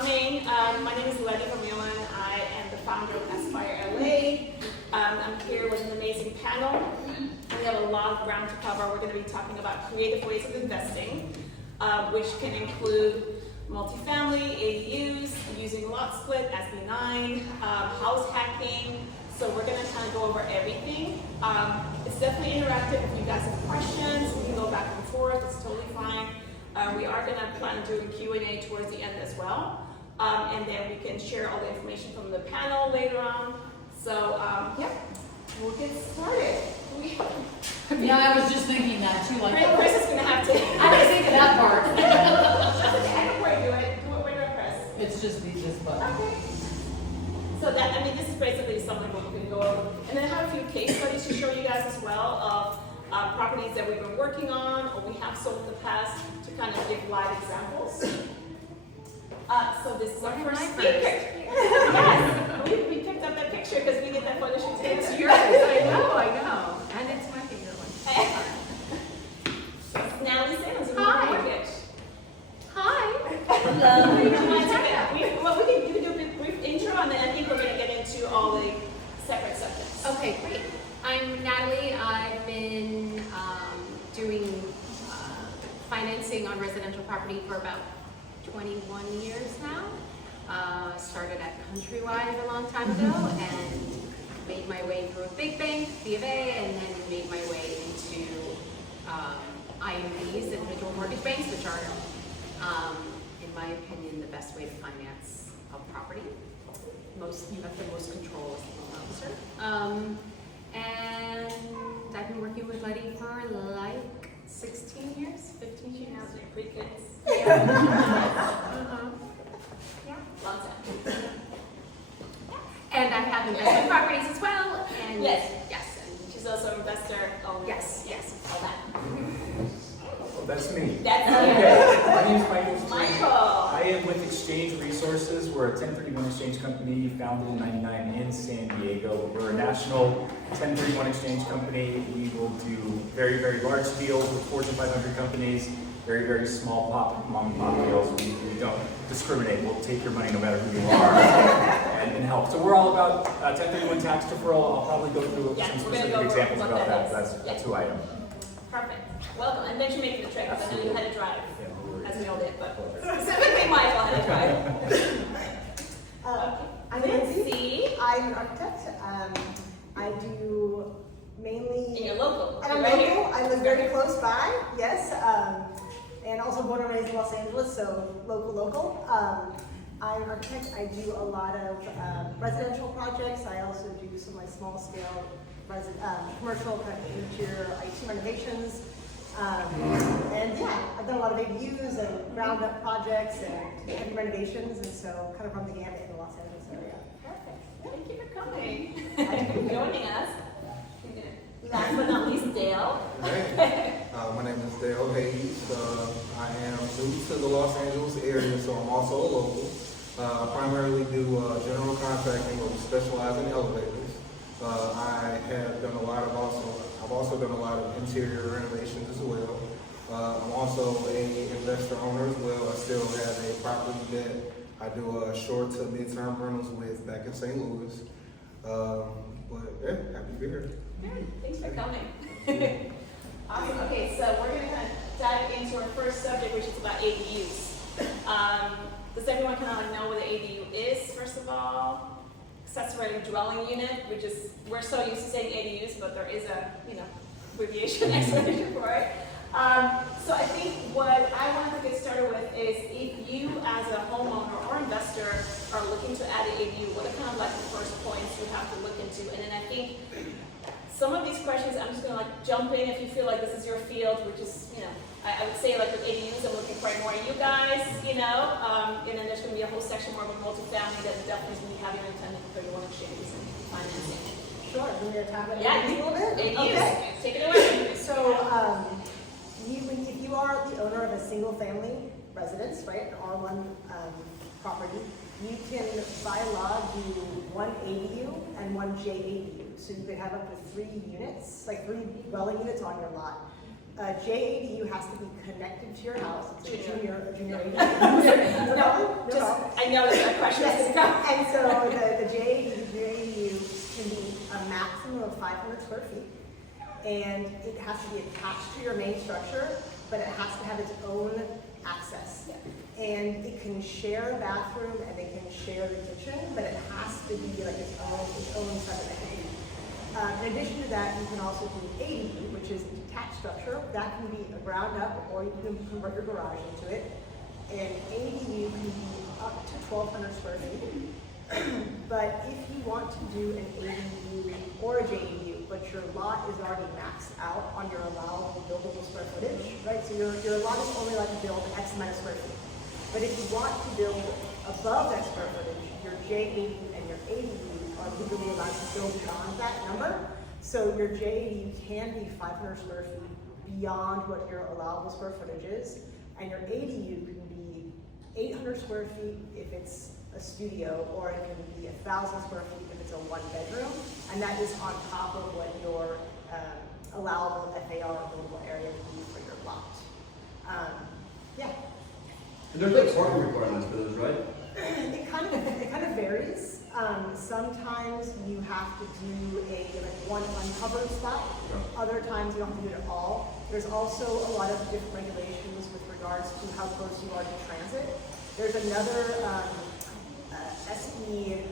coming. My name is Letty Vermeulen. I am the founder of Aspire LA. I'm here with an amazing panel. We have a lot of ground to cover. We're going to be talking about creative ways of investing, which can include multifamily, ADUs, using lot split, SB9, house hacking. So we're going to kind of go over everything. It's definitely interactive. If you guys have questions, we can go back and forth. It's totally fine. We are going to plan on doing Q&A towards the end as well. And then we can share all the information from the panel later on. So, yeah, we'll get started. Yeah, I was just thinking that too. Like, Chris is going to have to. I didn't think of that part. I know where you do it. Do it where you're Chris. It's just this button. Okay. So that, I mean, this is basically something we can go over. And then I have a few case studies to show you guys as well of properties that we've been working on or we have sold in the past to kind of give live examples. So this is our first speaker. Yes, we picked up that picture because we get that photo shoot together. It's yours, I know. And it's my favorite one. Natalie, Salins, Hi. mortgage. Hi. Hello. You can do a brief intro and then I think we're going to get into all the separate subjects. Okay, great. I'm Natalie. I've been doing financing on residential property for about 21 years now. Started at Countrywide a long time ago and made my way through a big bank, B of A, and then made my way into IMBs, individual mortgage banks, which are, in my opinion, the best way to finance a property. You have the most control as the loan officer. And I've been working with Letty for like 16 years, 15 years. Pre-kids. Yeah. Long time. And I have investment properties as well. And Yes. And She's also an investor. Oh, yes. All that. Oh, that's me. That's Okay. My name is Michael. Michael. I am with Exchange Resources. We're a 1031 exchange company founded in '99 in San Diego. We're a national 1031 exchange company. We will do very, very large deals with Fortune 500 companies, very, very small mom and pop deals. We don't discriminate. We'll take your money no matter who you are and help. So we're all about 1031 tax deferral. I'll probably go through some specific examples about that. That's who I am. Perfect. Welcome. And thanks for making the trip because I know you had to drive. Yeah, no worries. As we all did, but specifically Michael had to drive. I'm Lindsey. Lindsey. I'm an architect. I do And mainly. you're local. And I'm Right here. local. I live very close by. Yes. And also born and raised in Los Angeles, so local. I'm an architect. I do a lot of residential projects. I also do some like small scale commercial kind of interior IT renovations. And yeah, I've done a lot of ADUs and ground up projects and heavy renovations, and so kind of run the gamut in the Los Angeles area. Perfect. Thank you for coming. Thank you for joining us. Last but not least, Dale. Hey, my name is Dale Hayes. I am new to the Los Angeles area, so I'm also a local. I primarily do general contracting, or specialize in elevators. I've also done a lot of interior renovations as well. I'm also an investor owner as well. I still have a property that I do short to mid-term rentals with back in St. Louis. But yeah, happy to be here. Good. Thanks for coming. Awesome. Okay, so we're going to kind of dive into our first subject, which is about ADUs. Does everyone kind of know what an ADU is, first of all? Accessory dwelling unit, which is, we're so used to saying ADUs, but there is a, abbreviation explanation for it. So I think what I wanted to get started with is if you as a homeowner or investor are looking to add an ADU, what are kind of like the first points you have to look into? And then I think some of these questions, I'm just going to like jump in if you feel like this is your field, which is, I would say like with ADUs, I'm looking for more of you guys, and then there's going to be a whole section more with multifamily that definitely is going to be having an intended for 31 exchanges and financing. Sure. Do we have time to Yeah, a little bit? ADUs. Okay. Take it away. So, if you are the owner of a single-family residence, right, an R1 property, you can, by law, do one ADU and one JADU. So you could have up to 3 units, like 3 dwelling units on your lot. JADU has to be connected to your house. It's a junior ADU. I know question was gonna come. And so the JADU can be a maximum of 500 square feet. And it has to be attached to your main structure, but it has to have its own access. And it can share a bathroom and it can share the kitchen, but it has to be like its own separate entity. In addition to that, you can also do ADU, which is a detached structure. That can be a ground up, or you can convert your garage into it. And ADU can be up to 1,200 square feet. But if you want to do an ADU or a JDU, but your lot is already maxed out on your allowable buildable square footage, right? So your lot is only allowed to build X amount of square feet. But if you want to build above that square footage, your JDU and your ADU are legally allowed to build beyond that number. So your JDU can be 500 square feet beyond what your allowable square footage is, and your ADU can be 800 square feet if it's a studio, or it can be 1,000 square feet if it's a one bedroom, and that is on top of what your allowable FAR or buildable area would be for your lot. Yeah. And there's no parking requirements for those, right? It kind of varies. Sometimes you have to do one uncovered spot. Other times you don't have to do it at all. There's also a lot of different regulations with regards to how close you are to transit. There's another SB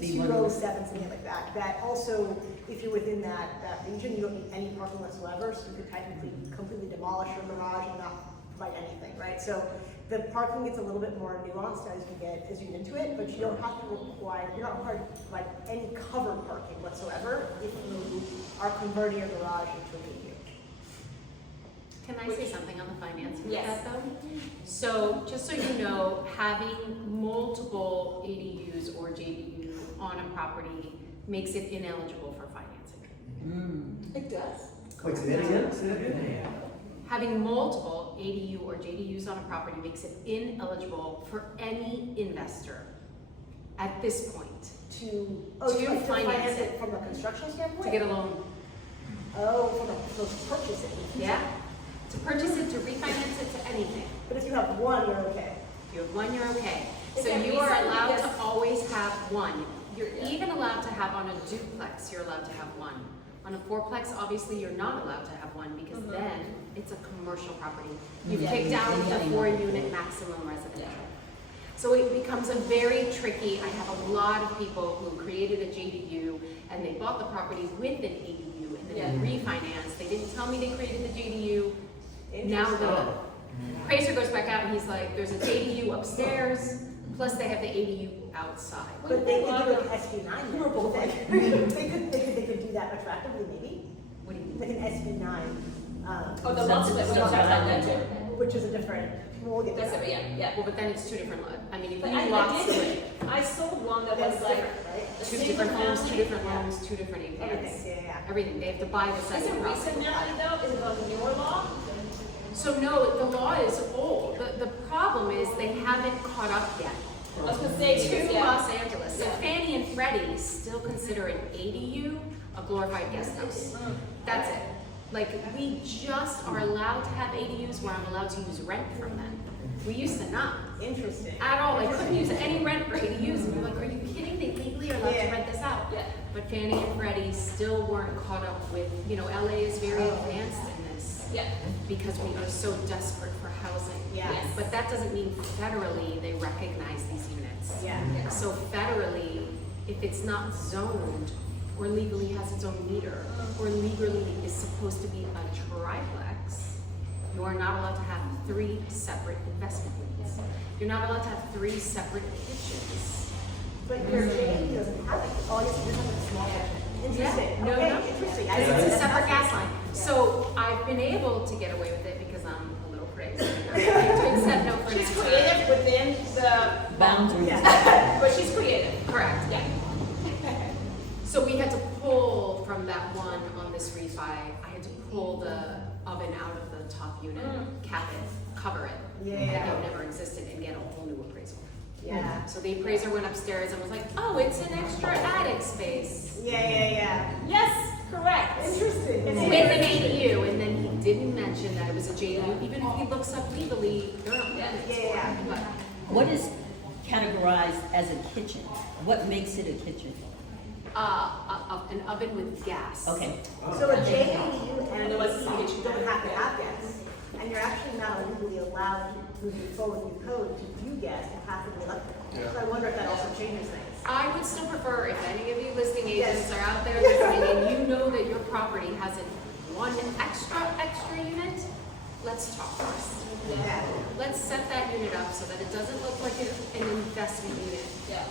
207, something like that. That also, if you're within that region, you don't need any parking whatsoever. So you could technically completely demolish your garage and not provide anything, right? So the parking gets a little bit more nuanced as you get into it, but you're not required to provide any covered parking whatsoever if you are converting your garage into an ADU. Can I say something on the financing Yes. of that though? So just so you know, having multiple ADUs or JDU on a property makes it ineligible for financing. It does. Wait, say that again? Say that again? Having multiple ADU or JDUs on a property makes it ineligible for any investor at this point To finance it from a construction standpoint? to get a loan. So purchase it. Yeah. To purchase it, to refinance it, to anything. But if you have one, you're okay. If you have one, you're okay. Is So there you are reason? allowed Because- to always have one. You're even allowed to have on a duplex, you're allowed to have one. On a fourplex, obviously, you're not allowed to have one because then it's a commercial property. You've kicked out the 4-unit maximum residential. So it becomes a very tricky, I have a lot of people who created a JDU and they bought the property with an ADU and then they refinanced. They didn't tell me they created the JDU. Now the appraiser goes back out and he's like, there's a JDU upstairs, plus they have the ADU outside. But they could do an SB9. We're both like, they could do that retroactively, maybe. What do you mean? Like an SB9. Oh, the lots of them, that's that too. Which is a different. We'll get to That's that. it, yeah. Well, but then it's two different lots. I mean, if But you I lots did split, it. I sold one that That's was like different, right? a two single different homes, two family. different loans, two different APNs. Everything, yeah. Everything. They have to buy the Is second it recent, property. Natalie, though? Is it a newer law? So no, the law is old. The problem is they haven't caught up yet I was gonna say, to because, yeah. Los Angeles. So Yeah. Fannie and Freddie still consider an ADU a glorified guest house. That's it. Like, we just are allowed to have ADUs where I'm allowed to use rent from them. We used to not. Interesting. At all. I couldn't use any rent for ADUs. And you're like, are you kidding? They legally are allowed to rent this out. Yeah. But Fannie and Freddie still weren't caught up with, LA is very advanced in this. Yeah. Because we are so desperate for housing. Yes. But that doesn't mean federally they recognize these units. Yeah. So federally, if it's not zoned or legally has its own meter or legally is supposed to be a triplex, you are not allowed to have 3 separate investment units. You're not allowed to have 3 separate kitchens. But your JD doesn't have it. Oh, I guess it doesn't have a small kitchen. Interesting. Yeah. No, Okay, no. interesting. It's a didn't- separate gas line. Yeah. So I've been able to get away with it because I'm a little crazy. I have to accept no for an She's answer. creative within the Boundaries. Yeah. but she's creative. Correct. Yeah. So we had to pull from that one on this refi. I had to pull the oven out of the top unit, cap it, cover it. Yeah. That never existed, and get a whole new appraisal. Yeah. So the appraiser went upstairs and was like, oh, it's an extra attic space. Yeah. Yes, correct. Interesting. With an ADU, and then he didn't mention that it was a JDU, even if he looks up legally, they're not. Yeah. What is categorized as a kitchen? What makes it a kitchen? An oven with gas. Okay. So a JAU and And a it was kitchen kitchen. don't have to have gas. And you're actually not legally allowed to move forward with code to do gas, it has to be electrical. Yeah. So I wonder if that also changes things. I would still prefer, if any of you listing agents Yes. are out there listening and you know that your property has one extra unit, let's talk first. Yeah. Let's set that unit up so that it doesn't look like an investment unit. Yeah.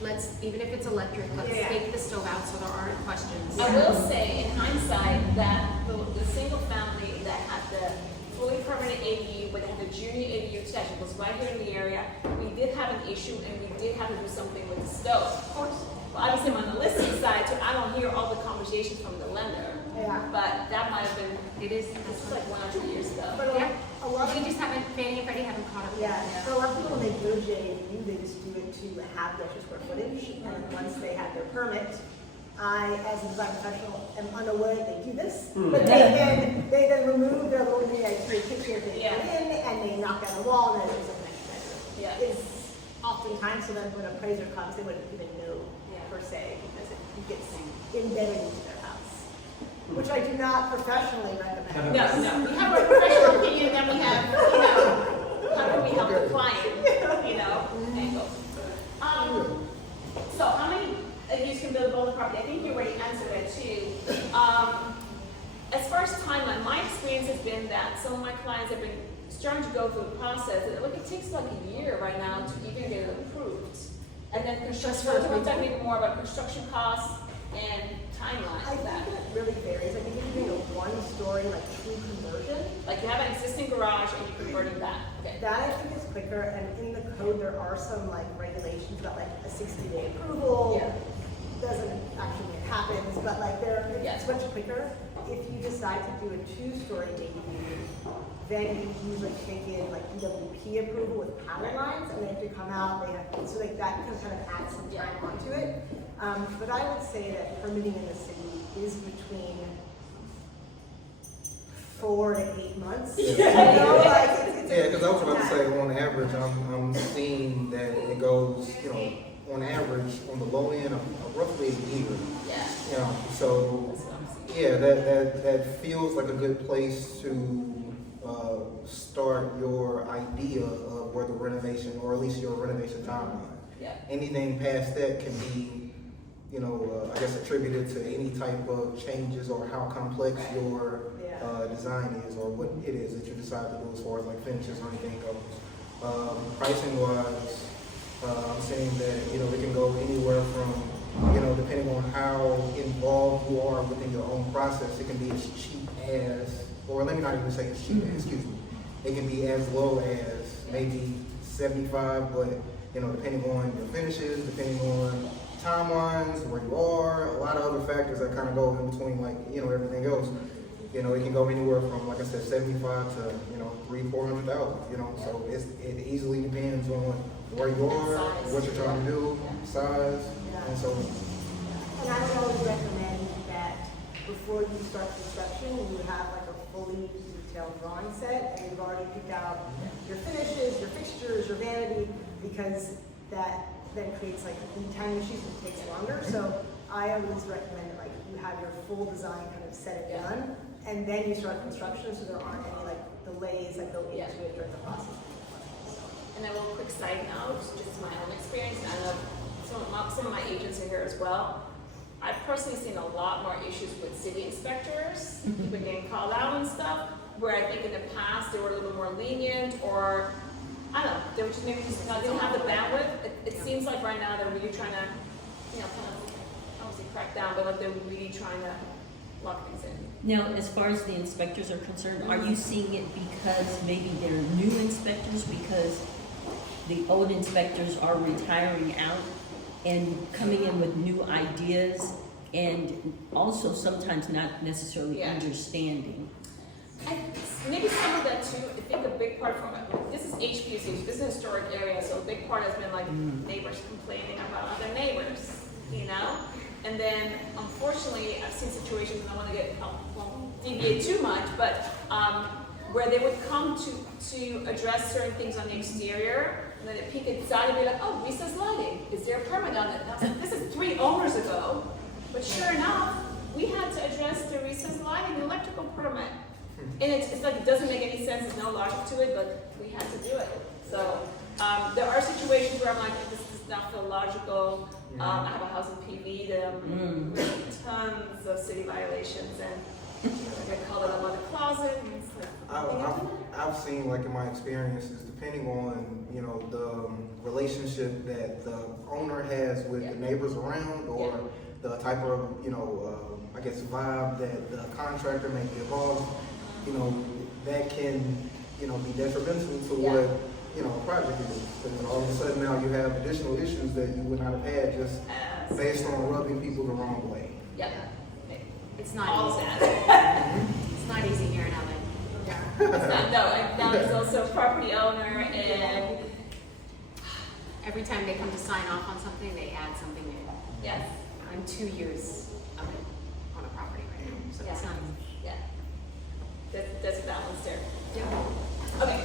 Let's, even if it's electric, let's Yeah. take the stove out so there aren't questions. I will say, in hindsight, that the single family that had the fully permanent ADU, but they had the junior ADU attached, was right here in the area, we did have an issue and we did have to do something with the stove. Of course. Well, obviously, I'm on the listing side, so I don't hear all the conversations from the lender, Yeah. but that might have been, It is, this was like 1 or 2 years ago. But yeah. a lot We of, just haven't, Fannie and Freddie haven't caught up yet. yeah, so a lot of people when they do a JAU, they just do it to have the extra square footage. And once they have their permit, I, as a design professional, am unaware that they do this. But they then remove their little mini IKEA kitchen they Yeah. put in, and they knock down the wall, and then there's an extra bedroom. Yeah. It's oftentimes, so then when an appraiser comes, they wouldn't even know Yeah. per se, because it gets embedded into their house. Which I do not professionally recommend. No, we have a professional opinion, then we have, how do we help the client, angle. So how many of you can build a bowling property? I think you already answered it too. As far as timeline, my experience has been that some of my clients have been starting to go through the process, and look, it takes like a year right now to even get it approved. And then construction, we'll talk maybe more about construction costs and timelines I of that. think it really varies. I think if you're doing a one-story, like true conversion, Like you have an existing garage and you're converting that. Okay. that I think is quicker, and in the code, there are some like regulations about like a 60-day approval. Yeah. Doesn't actually mean it happens, but like Yeah. it's much quicker. If you decide to do a two-story ADU, then you usually take in like DWP approval with power lines, and they have to come out, they have, so like that can kind of add some time onto it. But I would say that permitting in the city is between 4 to 8 months. You know, like it's Yeah, because I was about to say, on average, I'm seeing that it goes, on average, on the low end, of roughly a year. Yeah. So, That's what I'm seeing. yeah, that feels like a good place to start your idea of where the renovation, or at least your renovation timeline. Yeah. Anything past that can be, I guess attributed to any type of changes or how complex your design is, or what it is that you decide to do as far as like finishes or anything goes. Pricing wise, I'm saying that, it can go anywhere from, depending on how involved you are within your own process, it can be as cheap as, or let me not even say as cheap as, excuse me. It can be as low as maybe 75, but, depending on your finishes, depending on timelines, where you are, a lot of other factors that kind of go in between, like, everything else. It can go anywhere from, like I said, 75 to, 300,000-400,000, so it easily depends on where you are, what you're trying to do, size, and so on. And I would always recommend that before you start construction, you have like a fully detailed drawing set, and you've already picked out your finishes, your fixtures, your vanity, because that then creates like lead time issues and takes longer. So I always recommend that like you have your full design kind of set and done, and then you start construction, so there aren't any like delays that go into it during the process. And a little quick side note, just my own experience, and I know some of my agents are here as well. I've personally seen a lot more issues with city inspectors, people getting called out and stuff, where I think in the past they were a little more lenient, or, I don't know, they were just maybe just, they didn't have the bandwidth. It seems like right now they're really trying to, kind of, I don't say crack down, but like they're really trying to lock things in. Now, as far as the inspectors are concerned, are you seeing it because maybe they're new inspectors, because the old inspectors are retiring out and coming in with new ideas, and also sometimes not necessarily understanding? Maybe some of that too. I think a big part from it, this is HPC, this is a historic area, so a big part has been like neighbors complaining about other neighbors, And then, unfortunately, I've seen situations, and I want to won't deviate too much, but where they would come to address certain things on the exterior, and then it peeked inside and be like, oh, recessed lighting, is there a permit on it? And I was like, this is 3 owners ago, but sure enough, we had to address the recessed lighting electrical permit. And it's like, it doesn't make any sense, there's no logic to it, but we had to do it. So, there are situations where I'm like, this does not feel logical. I have a house in PV that I'm with tons of city violations, and I get called out about the closet, and it's like, I've seen, like in my experiences, depending on, you know, the relationship that the owner has with the neighbors around, or the type of, you know, I guess vibe that the contractor may give off, you know, that can, you know, be detrimental to what, you know, a project is. And all of a sudden now you have additional issues that you would not have had just based on rubbing people the wrong way. yeah. It's not All easy. that. It's not easy here in LA. It's not, no, and now he's also a property owner, and Every time they come to sign off on something, they add something new. yes, I'm 2 years of it on a property right now, so it's Yeah. not easy. yeah. There's a balance there. Yeah. Okay,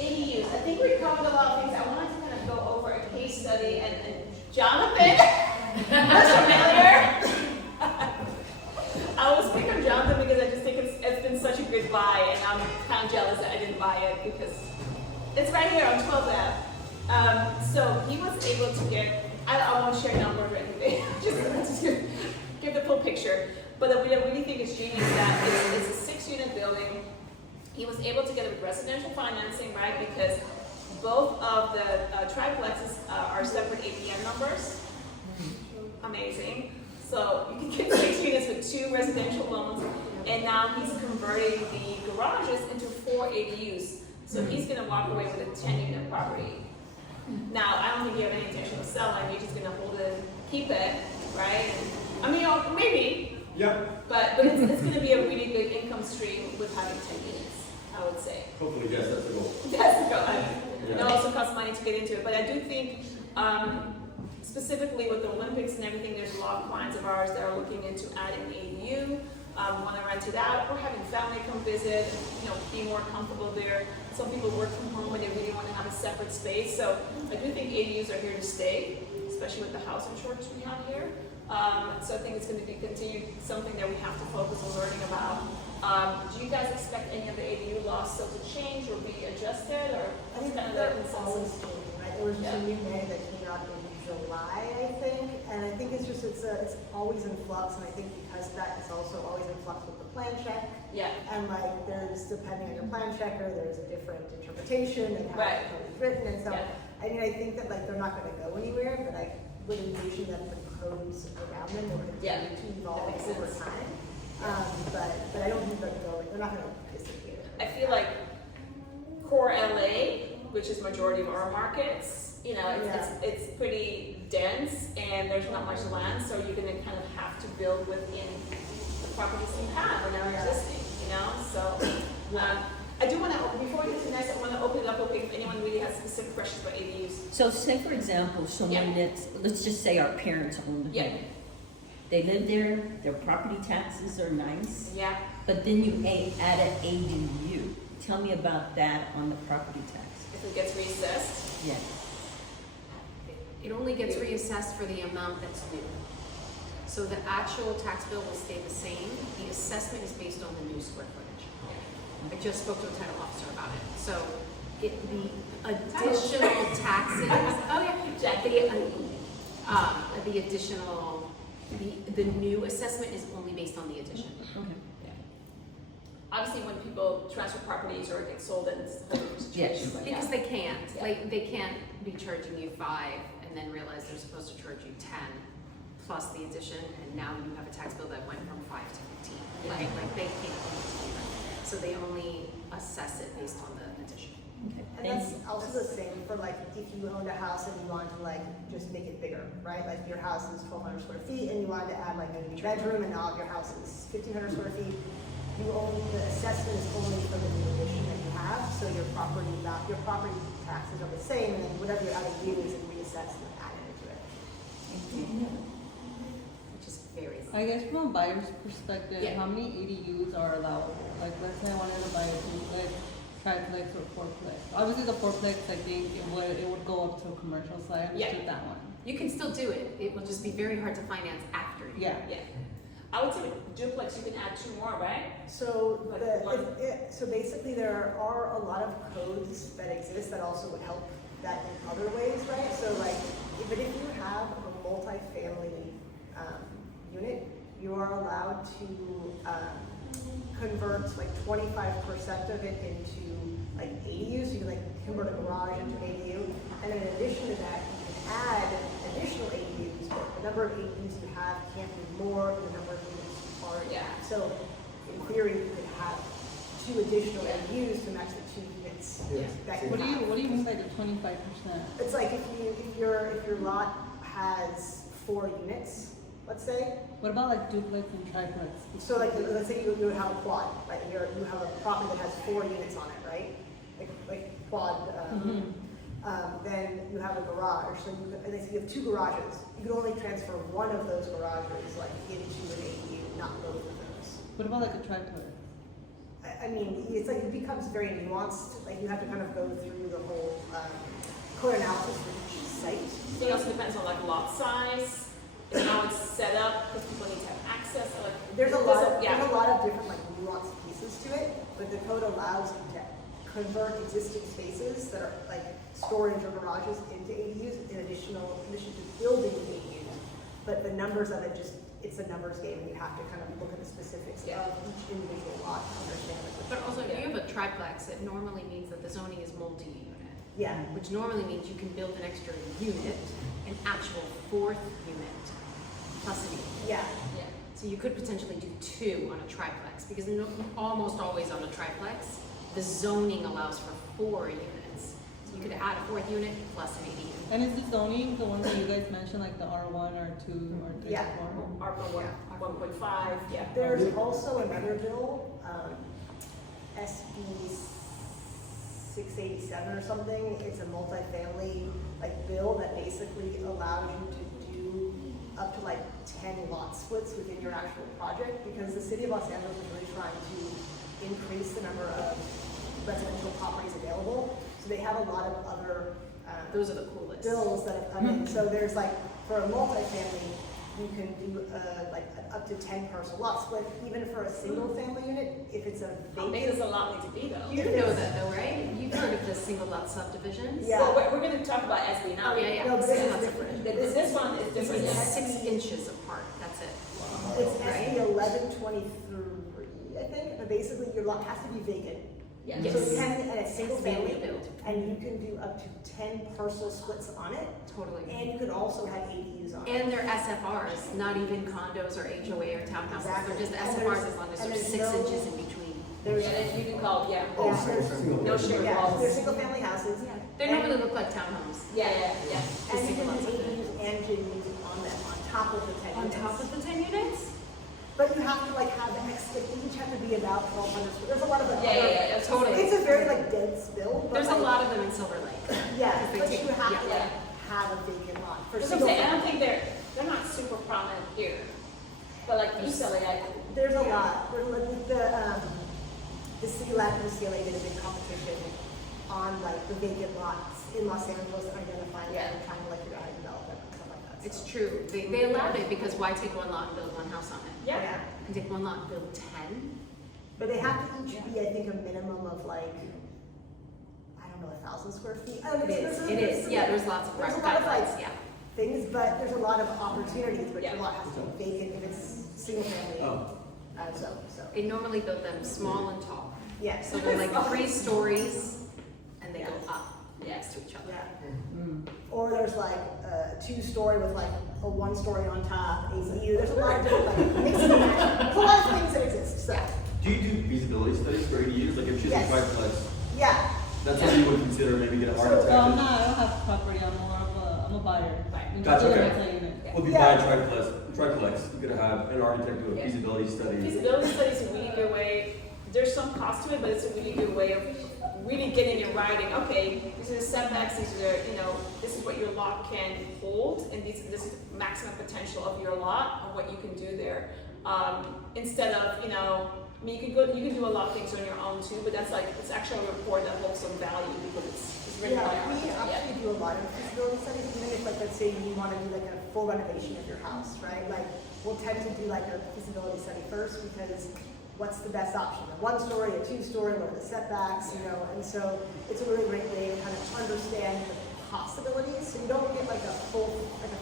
ADUs, I think we covered a lot of things. I wanted to kind of go over a case study, and Jonathan, that's familiar. I was picking on Jonathan because I just think it's been such a good buy, and I'm kind of jealous that I didn't buy it because it's right here on 12th Ave. So he was able to get, I won't share numbers or anything, just give the full picture. But what I really think is genius that it's a 6-unit building. He was able to get a residential financing, right? Because both of the triplexes are separate APN numbers. Amazing. So you can get 6 units with 2 residential loans, and now he's converting the garages into 4 ADUs. So he's going to walk away with a 10-unit property. Now, I don't think you have any intention of selling. You're just going to hold it, keep it, right? I mean, maybe. Yeah. But it's going to be a really good income stream with having 10 units, I would say. Hopefully, yes, that's the goal. That's the goal. I mean, Yeah. it also costs money to get into it. But I do think, specifically with the Olympics and everything, there's a lot of clients of ours that are looking into adding an ADU, want to rent it out, or having family come visit, you know, be more comfortable there. Some people work from home and they really want to have a separate space. So I do think ADUs are here to stay, especially with the housing shortage we have here. So I think it's going to be continued something that we have to focus on learning about. Do you guys expect any of the ADU laws still to change or be adjusted, or I think kind of they're the always consensus? changing, right? There was just a new mayor that came out in July, I think, and I think it's always in flux, and I think because of that, it's also always in flux with the plan check. Yeah. And like, there's, depending on your plan checker, there's a different interpretation and how Right. it's written, and so, Yeah. I mean, I think that like, they're not gonna go anywhere, but I would envision that the codes around them will Yeah. continue to evolve That makes over sense. time. But I don't think they're not gonna disappear. I feel like core LA, which is majority of our markets, you know, it's pretty dense and there's not much land, so you're gonna kind of have to build within the properties you have and are existing, you know? So, I do wanna, before we get to next, I wanna open it up, if anyone really has specific questions about ADUs. So say for example, someone that's, let's just say our parents own the Yeah. building. They live there, their property taxes are nice, Yeah, but then you add an ADU. Tell me about that on the property tax. if it gets reassessed. Yeah. It only gets reassessed for the amount that's new. So the actual tax bill will stay the same. The assessment is based on the new square footage. I just spoke to a title officer about it. So the additional taxes, the additional, the new assessment is only based on the addition. Okay. Obviously, when people transfer properties or get sold, then it's a different situation. Yes. but Because yeah. they can't, Yeah. like, they can't be charging you 5 and then realize they're supposed to charge you 10 plus the addition, and now you have a tax bill that went from 5 to 15. Right? Like, they can't do that. So they only assess it based on the addition. Okay. And that's also the same for like, if you owned a house and you wanted to like, just make it bigger, right? Like your house is 1,200 square feet and you wanted to add like a new bedroom and now your house is 1,500 square feet. The assessment is only for the new addition that you have, so your property taxes are the same, and then whatever your other views and reassessed and added into it. Which is very I guess from a buyer's perspective, Yeah. how many ADUs are allowed? Like, let's say I wanted to buy a like triplex or fourplex. Obviously, the fourplex, I think it would go up to a commercial, so I understood that one. You can still do it. It will just be very hard to finance after you. Yeah. Yeah. I would say with duplex, you can add 2 more, right? So, Like what? so basically there are a lot of codes that exist that also would help that in other ways, right? So like, even if you have a multifamily unit, you are allowed to convert like 25% of it into like ADUs. So you can like convert a garage into an ADU, and then in addition to that, you can add additional ADUs. But the number of ADUs you have can't be more than the number of units you already have. So in theory, you could have 2 additional ADUs to match the 2 units. Yeah. That you What have. do you mean by the 25%? It's like if your lot has 4 units, let's say. What about like duplex and triplex? So like let's say you would have a quad, right? You have a property that has 4 units on it, right? Like quad. Then you have a garage. So and if you have 2 garages, you can only transfer one of those garages like into an ADU, not both of those. What about like a triplex? I mean, it's like it becomes very nuanced. Like you have to kind of go through the whole code analysis for each site. It also depends on like lot size and how it's set up, because people need to have access. Like, There's a lot of different like nuanced pieces to it, but the code allows you to convert existing spaces that are like storage or garages into ADUs in addition to building ADUs. But the numbers of it it's a numbers game, and you have to kind of look at the specifics of each individual lot to understand it. But also, if you have a triplex, it normally means that the zoning is multi-unit. Yeah. Which normally means you can build an extra unit, an actual 4th unit, plus an ADU. Yeah. Yeah. So you could potentially do 2 on a triplex, because almost always on a triplex, the zoning allows for 4 units. So you could add a 4th unit plus an ADU. And is the zoning the one that you guys mentioned, like the R1, R2, or 3, Yeah. 4? ARPA 1.5, yeah. There's also another bill, SB 687 or something. It's a multifamily like bill that basically allows you to do up to like 10 lot splits within your actual project, because the city of Los Angeles is really trying to increase the number of residential properties available. So they have a lot of other Those are the coolest. bills that have come in. So there's like, for a multifamily, you can do like an up to 10 person lot split, even for a single family unit, if it's a How big vacant. does a lot need to be though? You know that though, right? You've heard of the single lot subdivisions? Yeah. Well, we're going to talk about SB now. Oh, yeah. No, but Single this lot is subdivision. different. This one is different. This It's is 6 inches apart, that's it. It's Right. SB 1123, I think, but basically your lot has to be vacant. Yes. So you can, and it's single Has to be family, built. and you can do up to 10 parcel splits on it, Totally. and you can also have ADUs on it. And they're SFRs, not even condos or HOA or townhouses. Exactly. They're just And SFRs there's- as long as and there's there's 6 no- inches in between. There's, Yeah, you can call, yeah. yeah, No shared yeah, walls. they're single family houses. They normally look like townhomes. Yeah. And you can do ADUs and JDUs on them, on top of the 10 On units. top of the 10 units? But you have to like have the they each have to be about 1,200 square. There's a lot of like, Yeah, Totally. It's a very like dense bill. But There's a like, lot of them in Silver Lake. Yeah, They but take- you have to yeah. like have a vacant lot for That's what I'm single saying. I don't family. think they're not super prominent here. But like UCLA, There's a lot. There's like the city lab and the CLA did a big competition on like the vacant lots in Los Angeles and identifying them and trying to like figure out how to develop them and stuff like that. It's true. They allowed it because why take one lot and build one house on it? yeah. And take one lot and build 10? But they have to each be, I think, a minimum of like, I don't know, 1,000 square feet. I don't know, It is. Yeah, there's lots of There's a lot of like guidelines, yeah. things, but there's a lot of opportunities, but Yeah. your lot has to be vacant if it's single family. Oh. So, They normally build them small and tall. yeah. So they're like 3 stories and they go up Yeah. next to each other. Yeah. Or there's like a 2-story with like a 1-story on top, ACU. There's a lot of different like mix and match. There's a lot of things that exist. So, Do you do feasibility studies for ADUs? Like if she's Yes. a triplex, yeah. that's something you would consider maybe get an So, architect. No, I'm not. I don't have property. I'm a buyer. Right. Gotcha, Interested in okay. multi-unit. Well, if you Yeah. buy a triplex, you could have an architect do a Yeah. feasibility study. Feasibility study is a really good way. There's some cost to it, but it's a really good way of really getting in writing. Okay, these are the setbacks. These are this is what your lot can hold, and this is maximum potential of your lot and what you can do there. Instead of I mean, you can do a lot of things on your own too, but that's like, it's actually a report that holds some value because it's written by Yeah, our we actually do a lot of feasibility studies, even if, like, let's say you want to do like a full renovation of your house, right? Like, we'll tend to do like a feasibility study first, because what's the best option? A 1-story, a 2-story, what are the setbacks, you know? And so it's a really great way to kind of understand the possibilities, so you don't get like a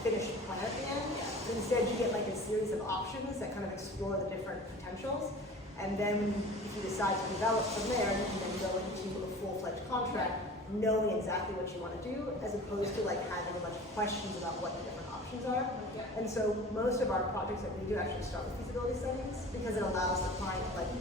finished plan at the end. But instead, you get like a series of options that kind of explore the different potentials. And then if you decide to develop from there, you can then go into a full-fledged contract, knowing exactly what you want to do, as opposed to like having a bunch of questions about what the different options are. And so most of our projects that we do actually start with feasibility studies, because it allows the client to like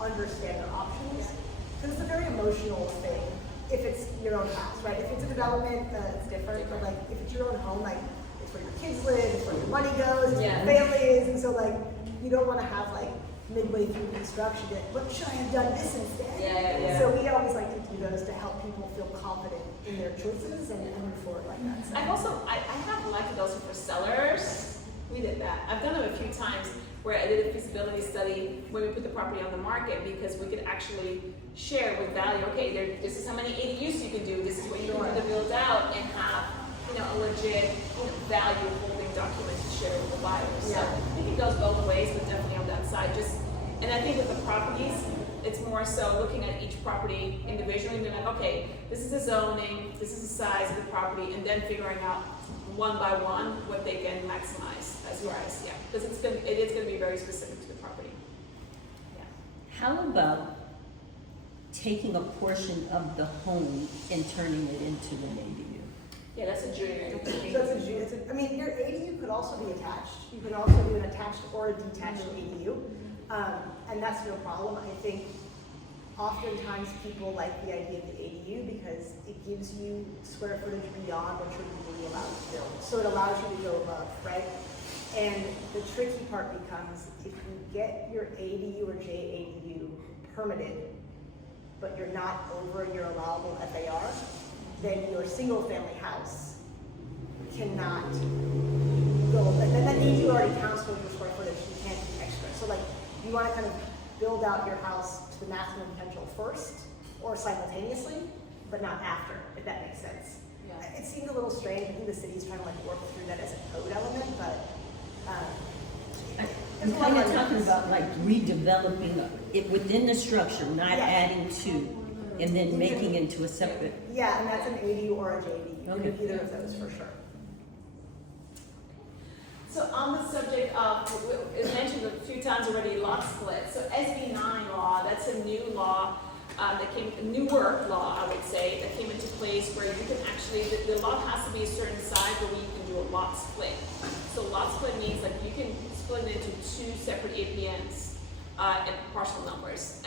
understand their options. Because it's a very emotional thing if it's your own house, right? If it's a development, it's different. But like if it's your own home, like it's where your kids live, it's where your money goes, it's where your family is, and so like you don't want to have like midway through construction, what should I have done this instead? So we always like to do those to help people feel confident in their choices and move forward like that. So. I have liked those for sellers. We did that. I've done it a few times where I did a feasibility study when we put the property on the market, because we could actually share with value, okay, this is how many ADUs you can do, this is what you can do to build out, and have, you know, a legit, you know, value holding document to share with the buyers. So I think it goes both ways, but definitely on that side. And I think with the properties, it's more so looking at each property individually and being like, okay, this is the zoning, this is the size of the property, and then figuring out one by one what they can maximize as far as, because it is going to be very specific to the property. How about taking a portion of the home and turning it into an ADU? Yeah, that's a junior. I mean, your ADU could also be attached. You can also do an attached or a detached ADU. And that's no problem. I think oftentimes people like the idea of the ADU because it gives you square footage beyond what you're legally allowed to build. So it allows you to go above, right? And the tricky part becomes if you get your ADU or JADU permitted, but you're not over your allowable FAR, then your single family house cannot go, and that ADU already counts towards your square footage, you can't do extra. So like, you want to kind of build out your house to the maximum potential first, or simultaneously, but not after, if that makes sense. Yeah. It seems a little strange. I think the city's trying to like work through that as a code element, but I'm kind of talking about like redeveloping it within the structure, not adding to, and then making into a separate. Yeah, and that's an ADU or a JDU. You can do either of those for sure. So on the subject of, it mentioned a few times already, lot split. So SB 9 law, that's a new law that came, a newer law, I would say, that came into place where you can actually, the lot has to be a certain size where you can do a lot split. So lot split means like you can split it into 2 separate APNs and parcel numbers.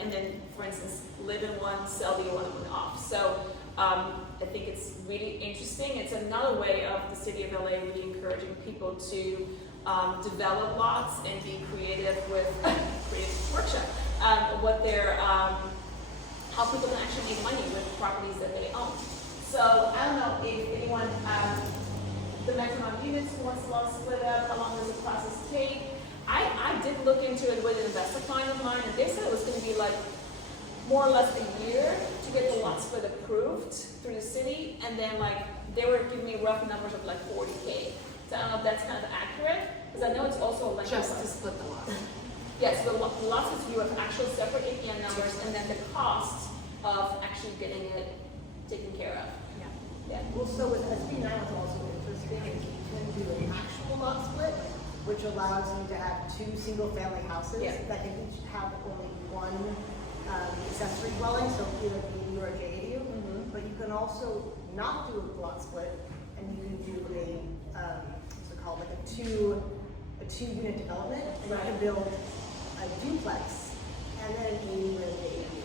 And then, for instance, live in one, sell the other one off. So I think it's really interesting. It's another way of the city of LA really encouraging people to develop lots and be creative with creative workshop. What they're how people can actually make money with properties that they own. So I don't know if anyone the maximum units wants a lot split up. How long does the process take? I did look into it with an investor client of mine, and they said it was going to be like more or less a year to get the lot split approved through the city, and then like they were giving me rough numbers of like 40K. So I don't know if that's kind of accurate, because I know it's also a lengthy Just to process. split the lot. Yes, the lots of you have actual separate APN numbers, and then the cost of actually getting it taken care of. Yeah. Well, so with SB 9, what's also interesting is you can do an actual lot split, which allows you to have 2 single-family houses that can each have only one accessory dwelling, so either ADU or JADU. But you can also not do a lot split, and you can do a what's it called, like a two-unit development, and you can build a duplex and then an ADU or an JADU.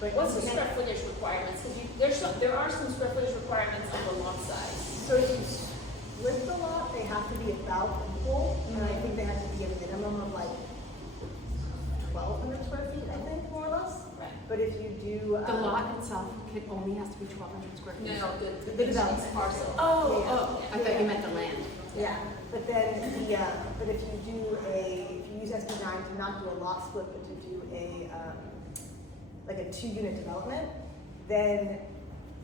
But What's the square footage requirements? Because there are some square footage requirements on the lot size. So if you split the lot, they have to be about equal, and I think they have to be a minimum of like 1,200 square feet, I think, more or less. Right. But if you do The lot itself only has to be 1,200 square feet. No, the development parcel. Yeah. I thought you meant the land. Yeah, but then but if you use SB9 to not do a lot split, but to do like a 2-unit development, then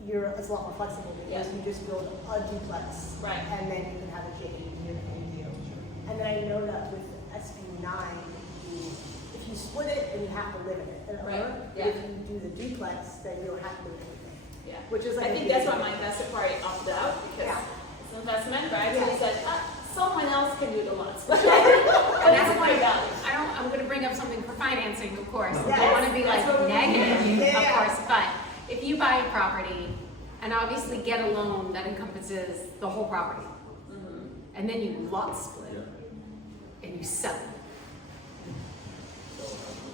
it's a lot more flexible because Yeah. you just build a duplex. Right. And then you can have a JV unit ADU. And then I know that with SB9, if you split it, then you have to live in it. And Right, But yeah. if you do the duplex, then you don't have to live in anything. Yeah. Which is like I think that's why my investor party opted out, because Yeah. it's an investment, right? So Yeah. he said, someone else can do the lots. But And that's that's my why value. I'm gonna bring up something for financing, of course. I Yes, don't wanna be that's like what we negative, do. of Yeah. course, but if you buy a property and obviously get a loan that encompasses the whole property, and then you lot split and you sell it.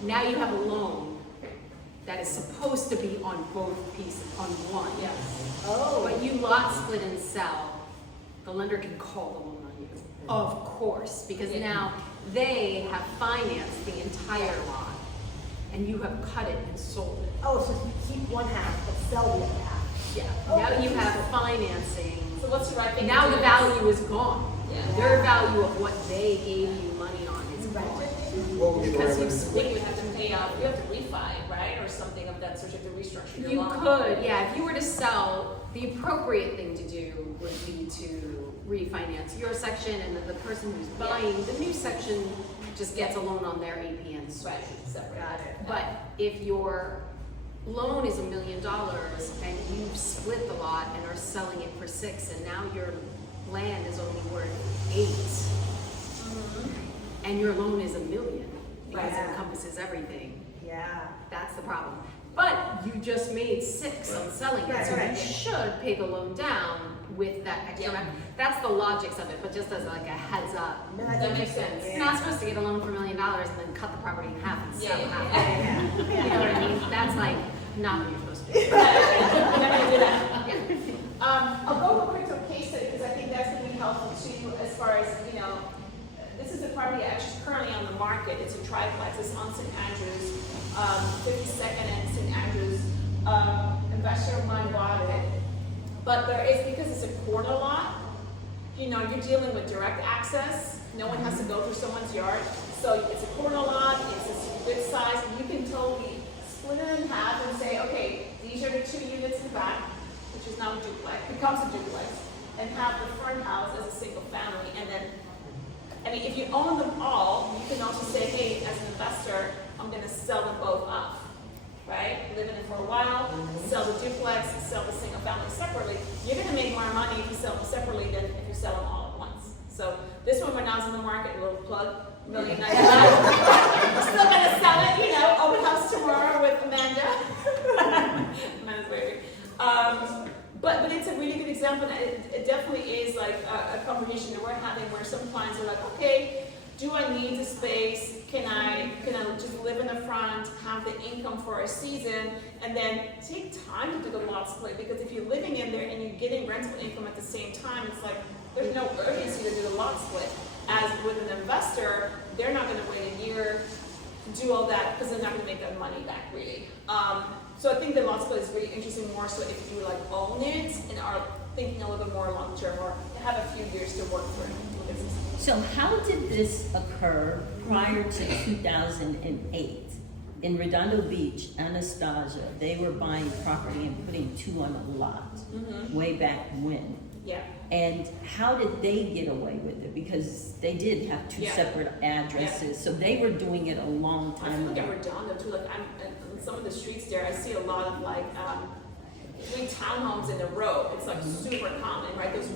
Now you have a loan that is supposed to be on both pieces, on one. Yes. Oh. But you lot split and sell, the lender can call the loan on you. Of course, because Yeah. now they have financed the entire lot and you have cut it and sold it. Oh, so you keep one half, but sell the other half. Yeah. Oh, Now you have interesting. financing. So what's the right thing to Now do? the value is gone. Yeah. Their value of what they gave you money on is You rent gone. it maybe? What would be the Because you right way to do split, it? you have to pay off, you have to refi, right? Or something of that sort, you have to restructure your You loan. could, yeah, if you were to sell, the appropriate thing to do would be to refinance your section and then the person who's buying the new section just gets a loan on their APN straight. Right, separate. Got it. But if your loan is $1 million and you've split the lot and are selling it for 6 and now your land is only worth 8 and your loan is $1 million because it Right. encompasses everything, Yeah. that's the problem. But you just made 6 on selling it, Right, so you right. should pay the loan down with that extra amount. That's the logics of it, but just as like a heads up. No, That makes sense. You're not supposed to get a loan for $1 million and then cut the property in half and sell Yeah, half. yeah, You know what I mean? That's like not what you're supposed to do. We're not gonna do that. Yeah. I'll go real quick to a case study because I think that's gonna be helpful too as far as, this is a property actually currently on the market. It's a triplex, it's on St. Andrews, 52nd and St. Andrews. Investor of mine bought it. But there is, because it's a corner lot, you're dealing with direct access. No one has to go through someone's yard. So it's a corner lot, it's a good size, and you can totally split it in half and say, okay, these are the 2 units in the back, which is now a duplex, becomes a duplex, and have the front house as a single family. And then, if you own them all, you can also say, hey, as an investor, I'm gonna sell them both off, right? Live in it for a while, sell the duplex, sell the single family separately. You're gonna make more money if you sell them separately than if you sell them all at once. So this one right now is in the market, a little plug, $1,099,000. We're still gonna sell it, open house tomorrow with Amanda. Amanda's waving. But it's a really good example, and it definitely is like a conversation that we're having where some clients are like, okay, do I need the space? Can I just live in the front, have the income for a season, and then take time to do the lot split? Because if you're living in there and you're getting rental income at the same time, it's like there's no urgency to do the lot split. As with an investor, they're not going to wait a year to do all that because they're not going to make that money back really. So I think the lot split is really interesting more so if you own it and are thinking a little bit more long term or have a few years to work through. So how did this occur prior to 2008? In Redondo Beach, Anastasia, they were buying property and putting 2 on a lot, way back when. Yeah. And how did they get away with it? Because they did have 2 separate addresses, so they were doing it a long I time feel like ago. at Redondo too, on some of the streets there, I see a lot of 3 townhomes in a row. It's super common, right? Those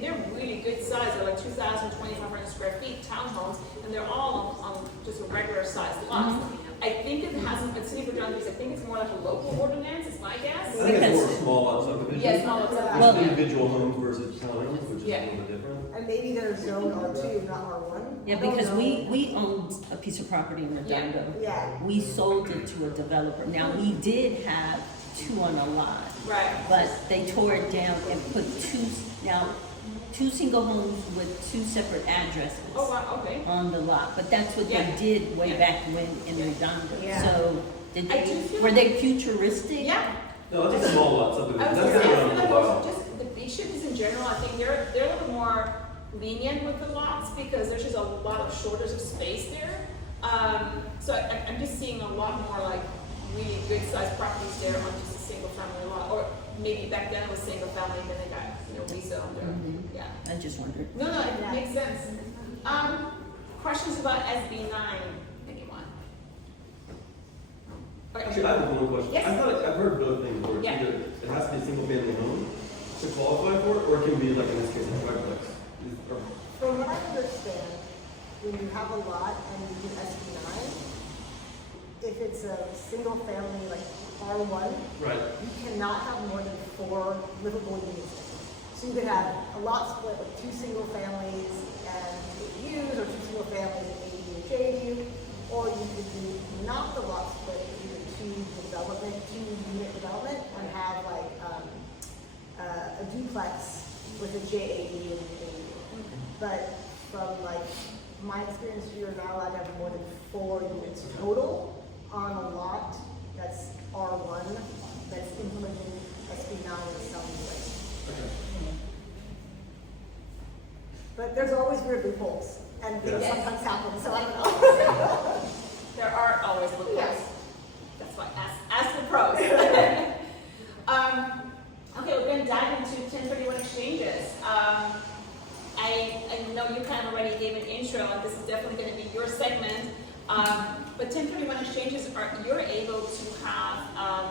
they're really good size. They're 2,000, 2,500 square feet townhomes, and they're all on just a regular sized lots. I think it hasn't been city for Redondo because I think it's more like a local ordinance, is my guess. I think it's more small lot subdivision. Yes, small lots. Well, Just individual homes versus townhomes, which is Yeah. a little bit different. And maybe they're zone R2, not R1. Yeah, I don't because know. we owned a piece of property in Redondo. Yeah. We sold it to a developer. Now, we did have 2 on a lot, Right. but they tore it down and put 2 single homes with 2 separate addresses Oh wow. Okay. on the lot. But that's what Yeah. they did way Yeah. back when in Redondo. Yeah. So did I do they, feel were like- they futuristic? Yeah. No, it's a small lot I subdivision. was That's gonna been say, I around feel for a like while. just the beach cities in general, I think they're a little more lenient with the lots because there's just a lot of shortage of space there. So I'm just seeing a lot more like really good sized properties there on just a single family lot, or maybe back then it was single family and then they got, rezoned or, yeah. I just wondered. No, it makes sense. Questions about SB 9, anyone? Actually, I have one more question. Yes. I've heard both things where it's Yeah. either it has to be a single family home to qualify for it, or it can be like in this case a triplex. From what I understand, when you have a lot and you do SB9, if it's a single family like R1, Right. you cannot have more than 4 livable units. So you could have a lot split with 2 single families and ADUs, or 2 single families and ADU and JDU, or you could do not the lot split, but either 2 unit development, and have like a duplex with a JAD and ADU. But from like my experience, you're not allowed to have more than 4 units total on a lot that's R1 that's implementing SB9 in some way. But there's always weird loopholes, and things Yes. sometimes happen, so I don't know. There are always loopholes. Yes. That's why ask the pros. Okay, we're going to dive into 1031 exchanges. I know you kind of already gave an intro, and this is definitely going to be your segment. But 1031 exchanges you're able to have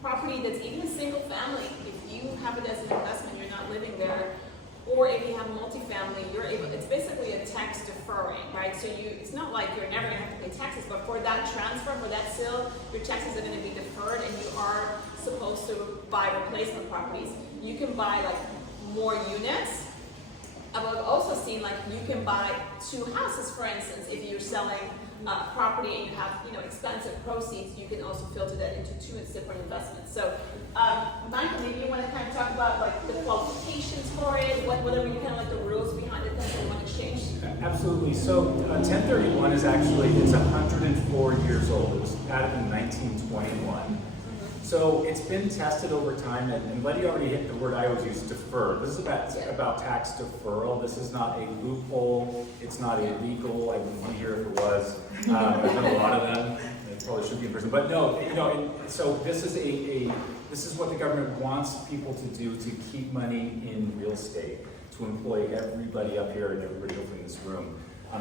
property that's even a single family. If you have it as an investment, you're not living there. Or if you have multifamily, it's basically a tax deferring, right? So it's not like you're never gonna have to pay taxes, but for that transfer, for that sale, your taxes are gonna be deferred and you are supposed to buy replacement properties. You can buy like more units. I've also seen like you can buy 2 houses, for instance, if you're selling property and you have expensive proceeds, you can also filter that into 2 different investments. So, Michael, maybe you want to kind of talk about like the qualifications for it, what are kind of like the rules behind it that you want to change? Absolutely. So 1031 is it's 104 years old. It was added in 1921. So it's been tested over time, and Letty already hit the word I always use, defer. This is about tax deferral. This is not a loophole. It's not illegal. I wouldn't be here if it was. I've done a lot of them. It probably should be in prison. But no, so this is what the government wants people to do to keep money in real estate, to employ everybody up here and everybody hopefully in this room.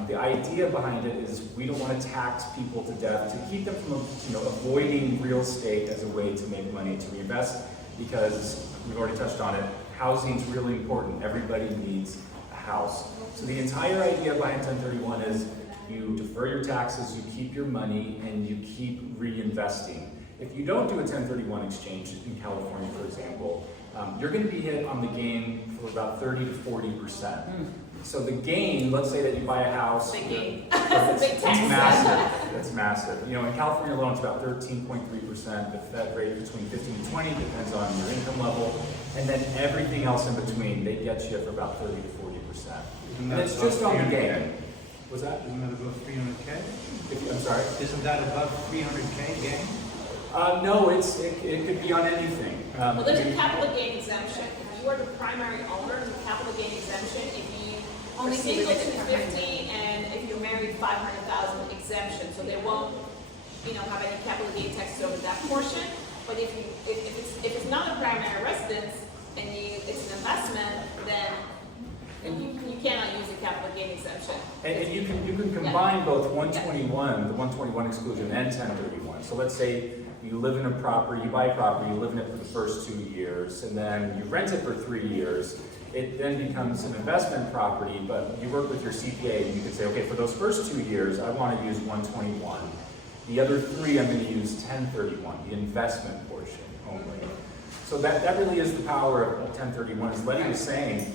The idea behind it is we don't want to tax people to death, to keep them from avoiding real estate as a way to make money, to reinvest, because we've already touched on it, housing's really important. Everybody needs a house. So the entire idea behind 1031 is you defer your taxes, you keep your money, and you keep reinvesting. If you don't do a 1031 exchange in California, for example, you're going to be hit on the gain for about 30 to 40%. So the gain, let's say that you buy a house. Big gain. It's massive. It's massive. In California alone, it's about 13.3%. The Fed rate between 15 and 20 depends on your income level, and then everything else in between, they get you for about 30 to 40%. And it's just on the gain. Was that? Isn't that above 300K? I'm sorry. Isn't that above 300K gain? No, it could be on anything. Well, there's a capital gain exemption. If you are the primary owner, there's a capital gain exemption. If you only single 250, and if you're married, 500,000 exemption. So they won't, have any capital gain taxes over that portion. But if it's not a primary residence and it's an investment, then you cannot use a capital gain exemption. And you can combine both 121, the 121 exclusion, and 1031. So let's say you live in a property, you buy a property, you live in it for the first 2 years, and then you rent it for 3 years. It then becomes an investment property, but you work with your CPA and you can say, okay, for those first 2 years, I want to use 121. The other 3, I'm going to use 1031, the investment portion only. So that really is the power of 1031. As Letty was saying,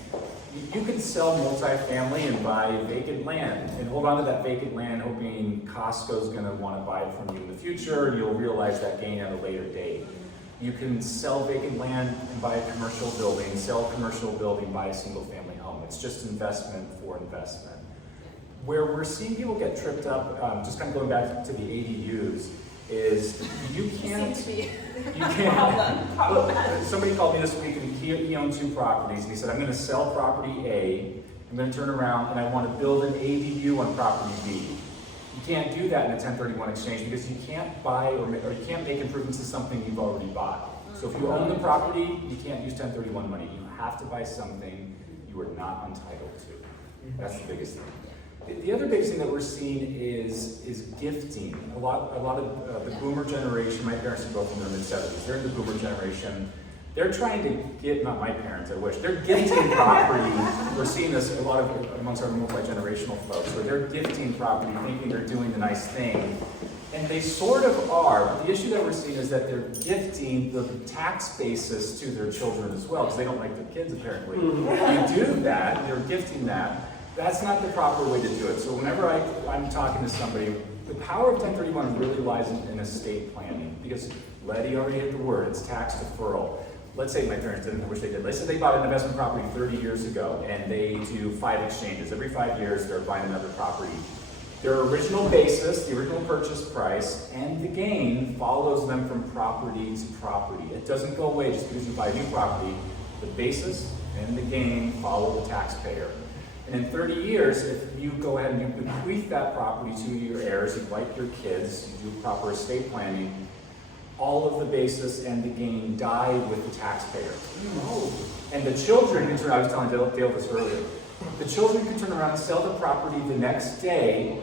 you can sell multifamily and buy vacant land and hold on to that vacant land hoping Costco's going to want to buy it from you in the future, and you'll realize that gain at a later date. You can sell vacant land and buy a commercial building, sell a commercial building, buy a single family home. It's just investment for investment. Where we're seeing people get tripped up, just kind of going back to the ADUs, is you can't. Somebody called me this week and he owned 2 properties and he said, I'm going to sell property A I'm going to turn around and I want to build an ADU on property B. You can't do that in a 1031 exchange because you can't buy or you can't make improvements to something you've already bought. So if you own the property, you can't use 1031 money. You have to buy something you are not entitled to. That's the biggest thing. The other biggest thing that we're seeing is gifting. A lot of the boomer generation, my parents are both in their mid-70s, they're in the boomer generation. They're trying to get, not my parents, I wish, they're gifting property. We're seeing this a lot of amongst our multi-generational folks, where they're gifting property thinking they're doing the nice thing. And they sort of are, but the issue that we're seeing is that they're gifting the tax basis to their children as well, because they don't like their kids apparently. If you do that, they're gifting that. That's not the proper way to do it. So whenever I'm talking to somebody, the power of 1031 really lies in estate planning, because Letty already hit the word, it's tax deferral. Let's say my parents didn't, I wish they did. Let's say they bought an investment property 30 years ago and they do 5 exchanges. Every 5 years they're buying another property. Their original basis, the original purchase price, and the gain follows them from property to property. It doesn't go away just because you buy a new property. The basis and the gain follow the taxpayer. And in 30 years, if you go ahead and you bequeath that property to your heirs, you like your kids, you do proper estate planning, all of the basis and the gain die with the taxpayer. And the children can turn, I was telling Dale this earlier, the children can turn around and sell the property the next day,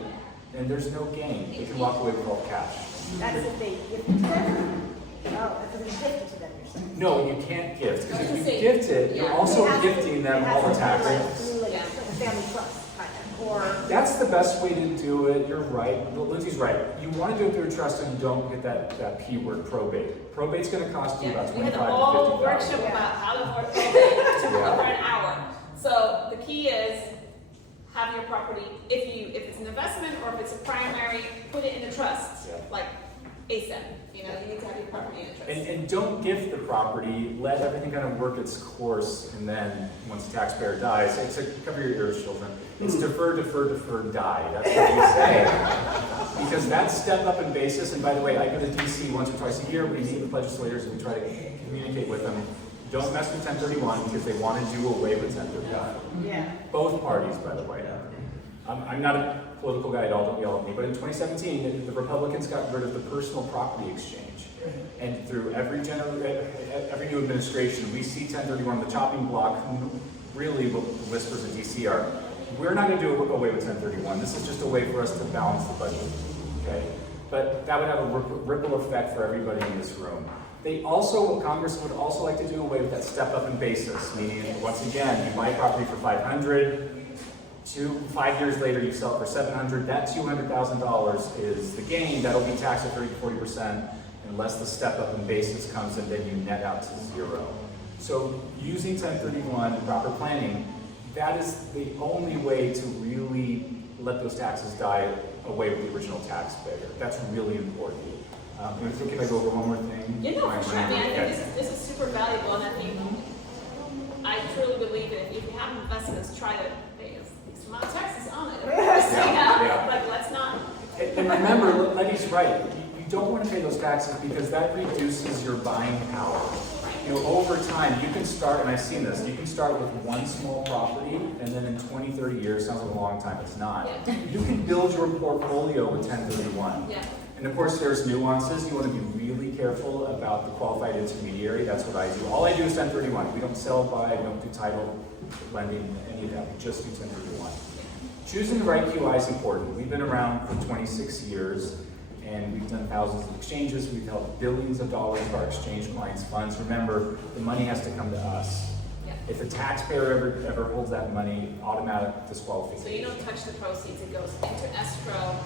and there's no gain. They can walk away with all cash. That's if they gift it to them? Oh, because it's gifted to them, you're saying? No, you can't gift, because if you Say, gift it, you're yeah. also It has to- gifting them it has all the to be taxes. like a family trust, kind of, or... That's the best way to do it. You're right. Lindsey's right. You want to do it through a trust and don't get that P word, probate. Probate's going to cost you about We had $25,000 a to whole $50,000. workshop about how to afford probate. Took over an hour. So the key is have your property, if it's an investment or if it's a primary, put it in a trust, Yeah. like ASAP. You need to have your property in a trust. And don't gift the property. Let everything kind of work its course, and then once the taxpayer dies, it's a cover your ears, children. It's defer, defer, defer, die. That's what you say. Because that's step up in basis. And by the way, I go to DC once or twice a year. We meet with legislators and we try to communicate with them. Don't mess with 1031 because they want to do away with 1031. Yeah. Both parties, by the way. I'm not a political guy at all, don't yell at me, but in 2017, the Republicans got rid of the personal property exchange. And through every new administration, we see 1031 on the chopping block. Really, what the whispers in DC are, we're not going to do away with 1031. This is just a way for us to balance the budget. Okay? But that would have a ripple effect for everybody in this room. Congress would also like to do away with that step up in basis, meaning, once again, you buy a property for $500, 5 years later you sell it for $700, that $200,000 is the gain. That'll be taxed at 30 to 40%, unless the step up in basis comes and then you net out to zero. So using 1031 and proper planning, that is the only way to really let those taxes die away with the original taxpayer. That's really important. Can I go over one more thing? You know, for sure. I mean, I Okay. think this is super valuable, and I truly believe that if you have investments, try to pay a amount of taxes on it. Yeah. Like, let's not. And remember, Letty's right. You don't want to pay those taxes because that reduces your buying power. Over time, you can start, and I've seen this, you can start with one small property, and then in 20, 30 years, sounds like a long time, it's not. Yeah. You can build your portfolio with 1031. Yeah. And of course, there's nuances. You want to be really careful about the qualified intermediary. That's what I do. All I do is 1031. We don't sell, buy, we don't do title, lending, any of that. We just do 1031. Choosing the right QI is important. We've been around for 26 years, and we've done thousands of exchanges. We've held billions of dollars of our exchange clients' funds. Remember, the money has to come to us. Yeah. If a taxpayer ever holds that money, automatic disqualification. So you don't touch the proceeds. It goes into escrow,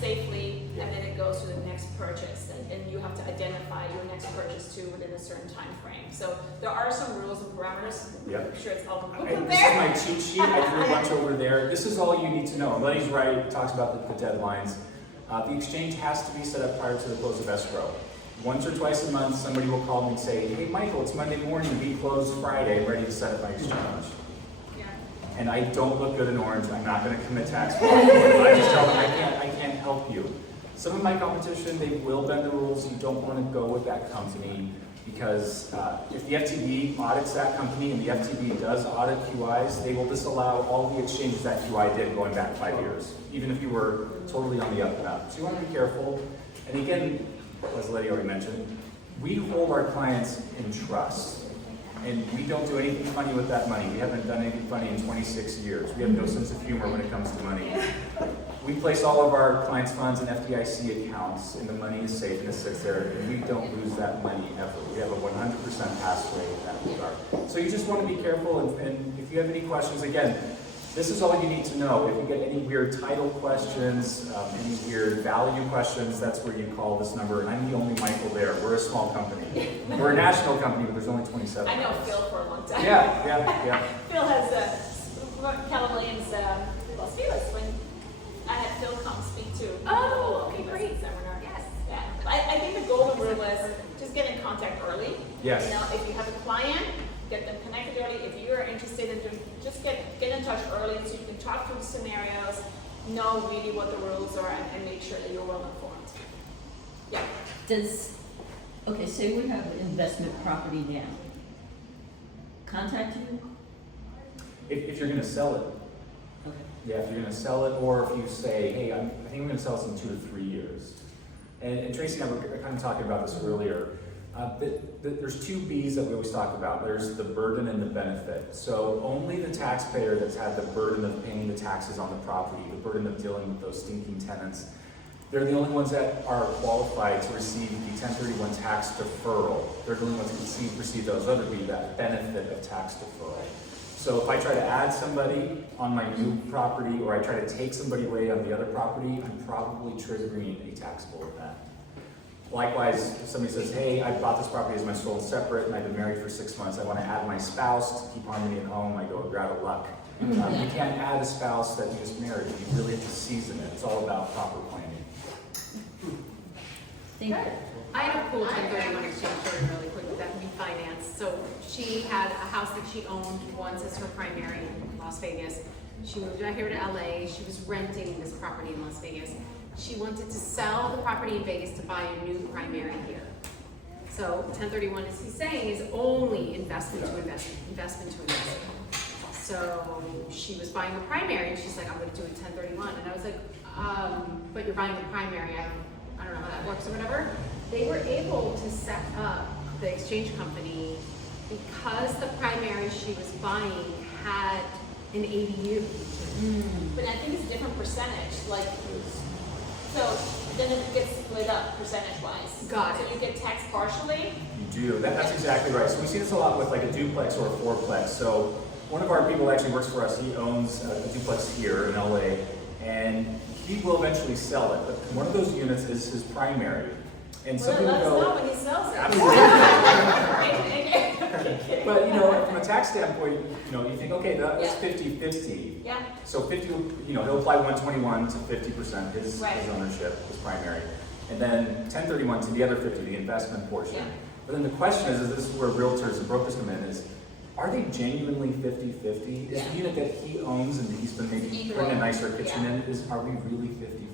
safely, and then it goes to the next purchase, and you have to identify your next purchase too within a certain time frame. So there are some rules and parameters. Yep. I'm sure it's all This in is there. my cheat sheet. I drew a bunch over there. This is all you need to know. And Letty's right. It talks about the deadlines. The exchange has to be set up prior to the close of escrow. Once or twice a month, somebody will call me and say, "Hey, Michael, it's Monday morning. We closed Friday. I'm ready to set up my exchange." Yeah. And I don't look good in orange. I'm not going to commit tax fraud. I just tell them I can't help you. Some of my competition, they will bend the rules. You don't want to go with that company. Because if the FTB audits that company and the FTB does audit QIs, they will disallow all the exchanges that QI did going back 5 years, even if you were totally on the up and up. So you want to be careful. And again, as Letty already mentioned, we hold our clients in trust. And we don't do anything funny with that money. We haven't done anything funny in 26 years. We have no sense of humor when it comes to money. We place all of our clients' funds in FDIC accounts, and the money is safe and it sits there, and we don't lose that money ever. We have a 100% pass rate in that regard. So you just want to be careful, and if you have any questions, again, this is all you need to know. If you get any weird title questions, any weird value questions, that's where you call this number, and I'm the only Michael there. We're a small company. We're a national company, but there's only 27. I know Phil for a long time. Yeah. Phil has Keller Williams Las Vegas when I had Phil come speak to. Oh, okay, great. Seminar. Yes. Yeah. I think the golden rule is just get in contact early. Yes. You know, if you have a client, get them connected early. If you're interested in doing, just get in touch early so you can talk through the scenarios, know really what the rules are, and make sure that you're well informed. Yeah. Okay, say we have an investment property now. Contact you? If you're going to sell it. Okay. Yeah, if you're going to sell it, or if you say, hey, I think I'm going to sell this in 2 to 3 years. And Tracy and I were kind of talking about this earlier. There's 2 B's that we always talk about. There's the burden and the benefit. So only the taxpayer that's had the burden of paying the taxes on the property, the burden of dealing with those stinking tenants, they're the only ones that are qualified to receive the 1031 tax deferral. They're the only ones who receive those other B, that benefit of tax deferral. So if I try to add somebody on my new property, or I try to take somebody away on the other property, I'm probably triggering a taxable event. Likewise, if somebody says, hey, I bought this property as my sole and separate, and I've been married for 6 months, I want to add my spouse to keep harmony at home, I go, you're out of luck. You can't add a spouse that you just married. You really have to season it. It's all about proper planning. Thank you. I had a cool 1031 exchange story really quick with that refinance. So she had a house that she owned once as her primary in Las Vegas. She moved out here to LA. She was renting this property in Las Vegas. She wanted to sell the property in Vegas to buy a new primary here. So 1031, as he's saying, is only investment to investment. So she was buying a primary, and she's like, I'm going to do a 1031. And I was like, but you're buying a primary. I don't know how that works or whatever. They were able to set up the exchange company because the primary she was buying had an ADU. But I think it's a different percentage. Like, so then it gets split up percentage-wise. Got it. So you get taxed partially. You do. That's exactly right. So we see this a lot with like a duplex or a fourplex. So one of our people actually works for us. He owns a duplex here in LA, and he will eventually sell it. But one of those units is his primary. And some people Let us go, know when he sells it. absolutely. But you know, from a tax standpoint, you know, you think, okay, that's 50-50. Yeah. So 50, you know, he'll apply 121 to 50%, his Right. ownership, his primary. And then 1031 to the other 50, the investment portion. Yeah. But then the question is this is where realtors and brokers come in, is are they genuinely 50-50? Is the unit that he owns and he's been maybe putting a nicer kitchen in, are we really 50-50?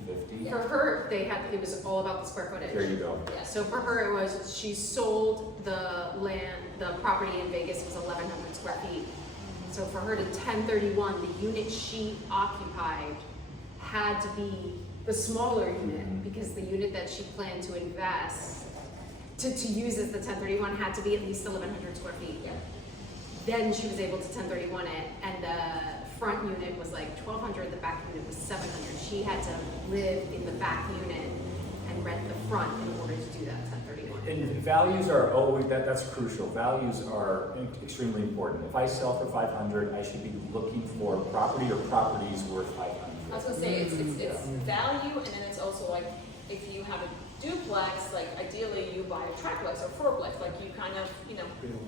For her, it was all about the square footage. There you go. Yeah, so for her, it was, she sold the property in Vegas was 1,100 square feet. So for her to 1031, the unit she occupied had to be the smaller unit, because the unit that she planned to invest, to use as the 1031 had to be at least 1,100 square feet. Yeah. Then she was able to 1031 it, and the front unit was like 1,200, the back unit was 700. She had to live in the back unit and rent the front in order to do that 1031. And values are always, that's crucial. Values are extremely important. If I sell for 500, I should be looking for property or properties worth 500. I was gonna say it's value, and then it's also like if you have a duplex, like ideally you buy a triplex or fourplex, like you kind of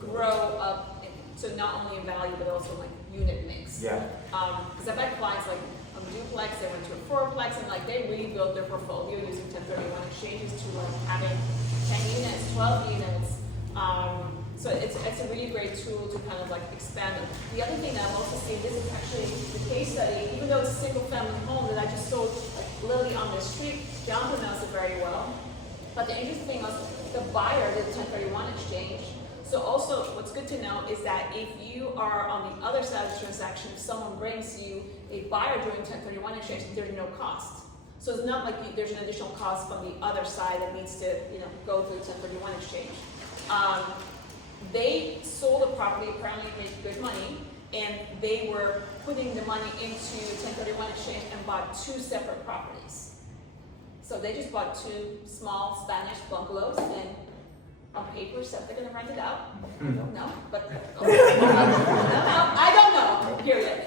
grow up. So not only in value, but also like unit mix. Yeah. Because I've had clients like on duplex, they went to a fourplex, and like they really built their portfolio using 1031 exchanges to like having 10 units, 12 units. So it's a really great tool to kind of like expand it. The other thing that I'm also seeing, this is actually the case study, even though it's a single family home that I just sold like literally on the street, Jonathan knows it very well. But the interesting thing was the buyer did 1031 exchange. So also what's good to know is that if you are on the other side of the transaction, if someone brings you a buyer doing 1031 exchange, there's no cost. So it's not like there's an additional cost from the other side that needs to, go through 1031 exchange. They sold the property, apparently made good money, and they were putting the money into 1031 exchange and bought 2 separate properties. So they just bought 2 small Spanish bungalows, and on paper said they're gonna rent it out. I don't know, but I don't know, period.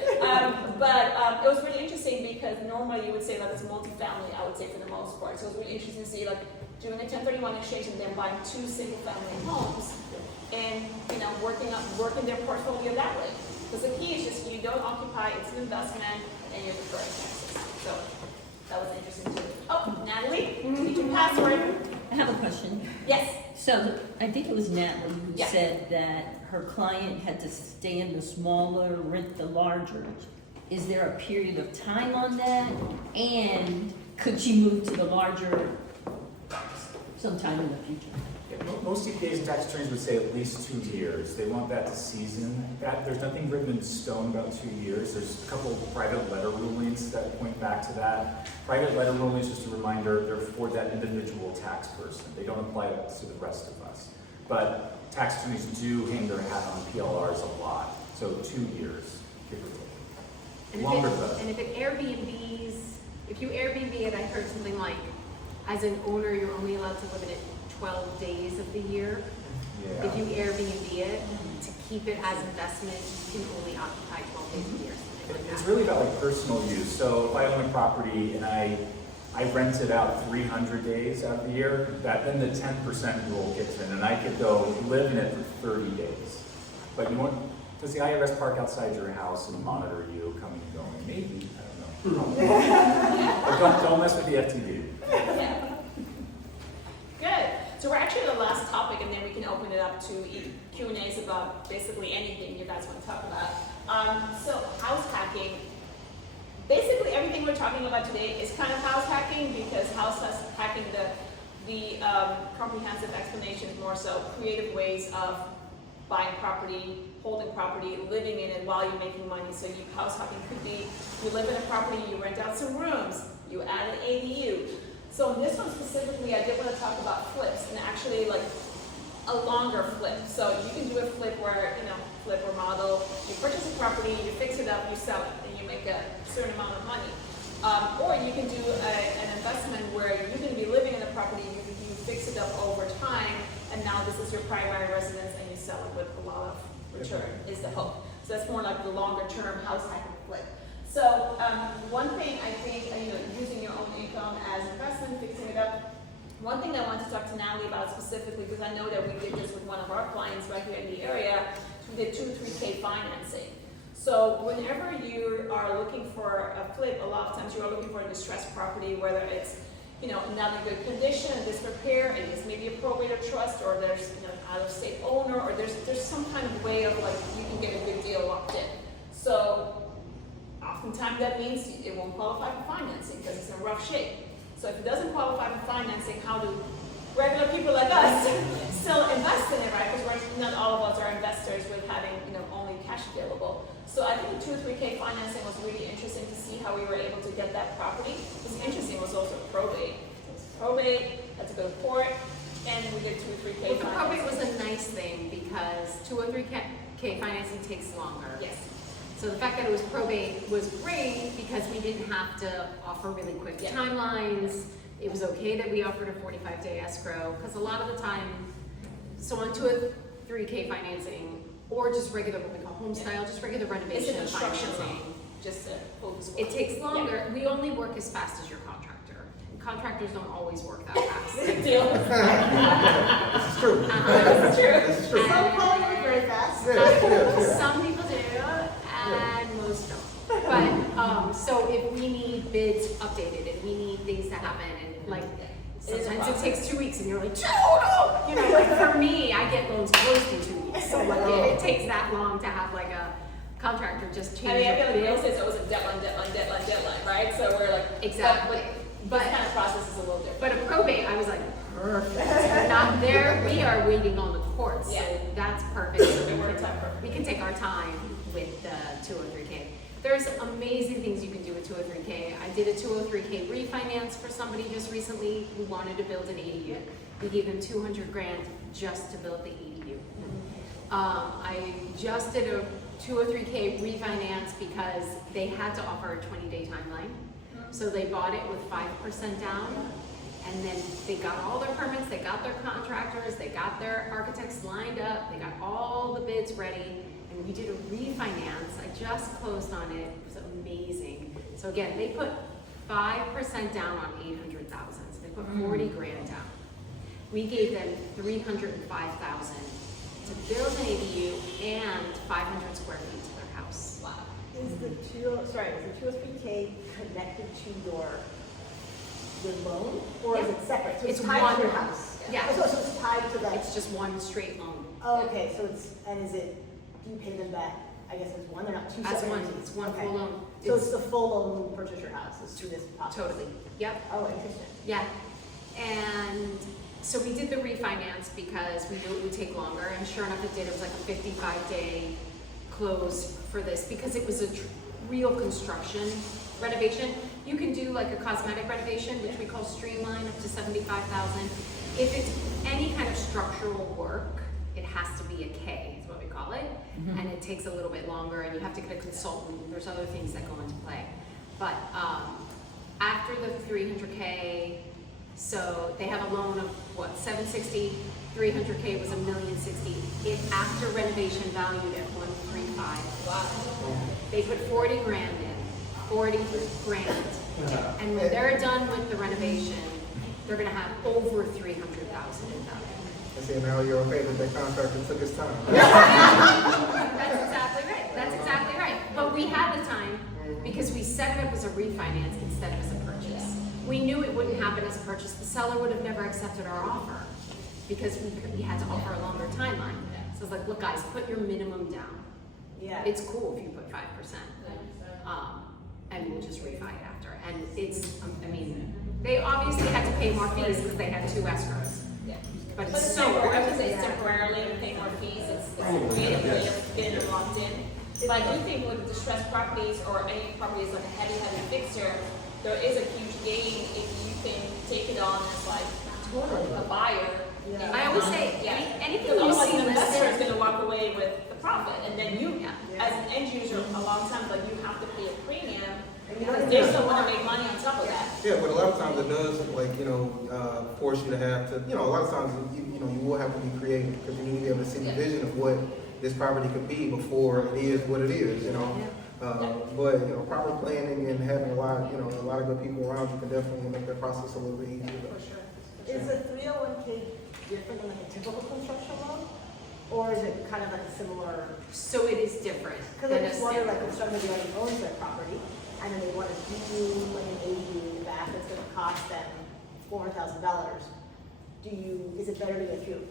But it was really interesting because normally you would say like it's multifamily, I would say for the most part. So it was really interesting to see like doing a 1031 exchange and then buying 2 single family homes and working their portfolio that way. Because the key is just you don't occupy, it's an investment, and you're deferring taxes. So that was interesting too. Oh, Natalie, you can password. I have a question. Yes. So I think it was Natalie who Yeah. said that her client had to stay in the smaller, rent the larger. Is there a period of time on that? And could she move to the larger sometime in the future? Most CPAs and tax attorneys would say at least 2 years. They want that to season. There's nothing written in stone about 2 years. There's a couple of private letter rulings that point back to that. Private letter rulings, just a reminder, they're for that individual tax person. They don't apply to the rest of us. But tax attorneys do hang their hat on PLRs a lot. So 2 years, give or take. Longer better. And if it Airbnbs, if you Airbnb it, I heard something like, as an owner, you're only allowed to live in it 12 days of the year. Yeah. If you Airbnb it, to keep it as investment, you can only occupy 12 days a year, something like It's that. really about like personal use. So if I own a property and I rent it out 300 days out of the year, then the 10% rule kicks in, and I could go live in it for 30 days. But does the IRS park outside your house and monitor you coming and going? Maybe, I don't know. But don't mess with the FTV. Yeah. Good. So we're actually at the last topic, and then we can open it up to Q&As about basically anything you guys want to talk about. So house hacking. Basically, everything we're talking about today is kind of house hacking because house hacking, the comprehensive explanation is more so creative ways of buying property, holding property, living in it while you're making money. So house hacking could be you live in a property, you rent out some rooms, you add an ADU. So in this one specifically, I did want to talk about flips and actually like a longer flip. So you can do a flip where, flip or model, you purchase a property, you fix it up, you sell it, and you make a certain amount of money. Or you can do an investment where you're going to be living in the property, you fix it up over time, and now this is your primary residence and you sell it with a lot of return is the hope. So that's more like the longer term house hacking flip. So one thing I think, using your own income as investment, fixing it up. One thing I want to talk to Natalie about specifically, because I know that we did this with one of our clients right here in the area, we did 2 or 3K financing. So whenever you are looking for a flip, a lot of times you are looking for a distressed property, whether it's not in good condition, disrepair, it is maybe a probate or trust, or there's out-of-state owner, or there's some kind of way of like you can get a good deal locked in. So oftentimes that means it won't qualify for financing because it's in rough shape. So if it doesn't qualify for financing, how do regular people like us still invest in it, right? Because not all of us are investors with having only cash available. So I think the 2 or 3K financing was really interesting to see how we were able to get that property. What was interesting was also probate. So it's probate, had to go to court, and we did 2 or 3K Well, the financing. probate was a nice thing because 2 or 3K financing takes longer. Yes. So the fact that it was probate was great because we didn't have to offer really quick Yeah. timelines. It was okay that we offered a 45-day escrow because a lot of the time, so on 2 or 3K financing or just regular what we call home style, just regular It's renovation an construction financing. loan, just to full disclosure. It takes longer. We only work as fast as your contractor. And contractors don't always work that fast. Good deal. This is true. This is true. This is true. Some probably work very fast. Some people do, and most don't. But, so if we need bids updated, if we need things to happen, and like, sometimes it takes 2 weeks, and you're like, no! Like for me, I get loans closed in 2 weeks. So like, if it takes that long to have like a contractor just change I feel like the real bill. estate is always a deadline, right? So we're like, Exactly. But this kind of process is a little different. But a probate, I was like, Perfect. Not there, we are waiting on the courts, so Yeah. that's perfect. So It works out perfect. we can take our time with the 203K. There's amazing things you can do with 203K. I did a 203K refinance for somebody just recently who wanted to build an ADU. We gave them 200 grand just to build the ADU. I just did a 203K refinance because they had to offer a 20-day timeline. So they bought it with 5% down, and then they got all their permits, they got their contractors, they got their architects lined up, they got all the bids ready, and we did a refinance. I just closed on it. It was amazing. So again, they put 5% down on 800,000. So they put 40 grand down. We gave them 305,000 to build an ADU and 500 square feet to their house. Wow. Is the 203K connected to your loan, or is Yeah. it separate? So It's tied one. to your house. Yeah. Oh, so it's tied to that. It's just one straight loan. Oh, okay, so it's, and is it, do you pay them back, I guess it's one, they're not two As separate one, entities? it's one Okay. full loan. So it's the full loan when you purchase your house, is through this process? Totally, yep, Oh, interesting. yeah. And so we did the refinance because we knew it would take longer, and sure enough it did. It was like a 55-day close for this because it was a real construction renovation. You can do like a cosmetic renovation, which we call streamline, up to 75,000. If it's any kind of structural work, it has to be a K, is what we call it. And it takes a little bit longer, and you have to get a consultant. There's other things that go into play. But after the 300K, so they have a loan of what, 760, 300K was $1,060,000. It after renovation valued at 135. Wow. They put 40 grand in, 40 grand. And when they're done with the renovation, they're gonna have over 300,000 in value. I see now you're okay that that contractor took his time. That's exactly right, that's exactly right. But we had the time because we set it up as a refinance instead of as a purchase. We knew it wouldn't happen as a purchase. The seller would have never accepted our offer because we had to offer a longer timeline. So I was like, look guys, put your minimum down. Yeah. It's cool if you put 5%. And we'll just refi it after. And it's, I mean, they obviously had to pay more fees because they had 2 escrows. Yeah. But But it's it's so temporary, I worth would say it. it's temporarily, we pay more fees, it's creative, been locked in. But I do think with distressed properties or any properties like a heavy fixture, there is a huge gain if you can take it on as like a buyer. Yeah. I always say, Yeah. anything Because you otherwise see an investor is listed, gonna walk away with the profit, and then you, Yeah. as an end user, a long time, like you have to pay a premium, And you don't because even they know still wanna why. make money on top of that. Yeah, but a lot of times it does, like, force you to have to, a lot of times, you will have to be creative, because you need to be able to see the vision of what this property could be before it is what it is, But, proper planning and having a lot of good people around you can definitely make that process a little bit easier. Is a 301K different than like a typical construction loan? Or is it kind of like a similar? so it is different. Because I than a just wonder, like, standard. if somebody already owns their property, and then they want to do like an ADU in the back that's gonna cost them $400,000, is it better to go through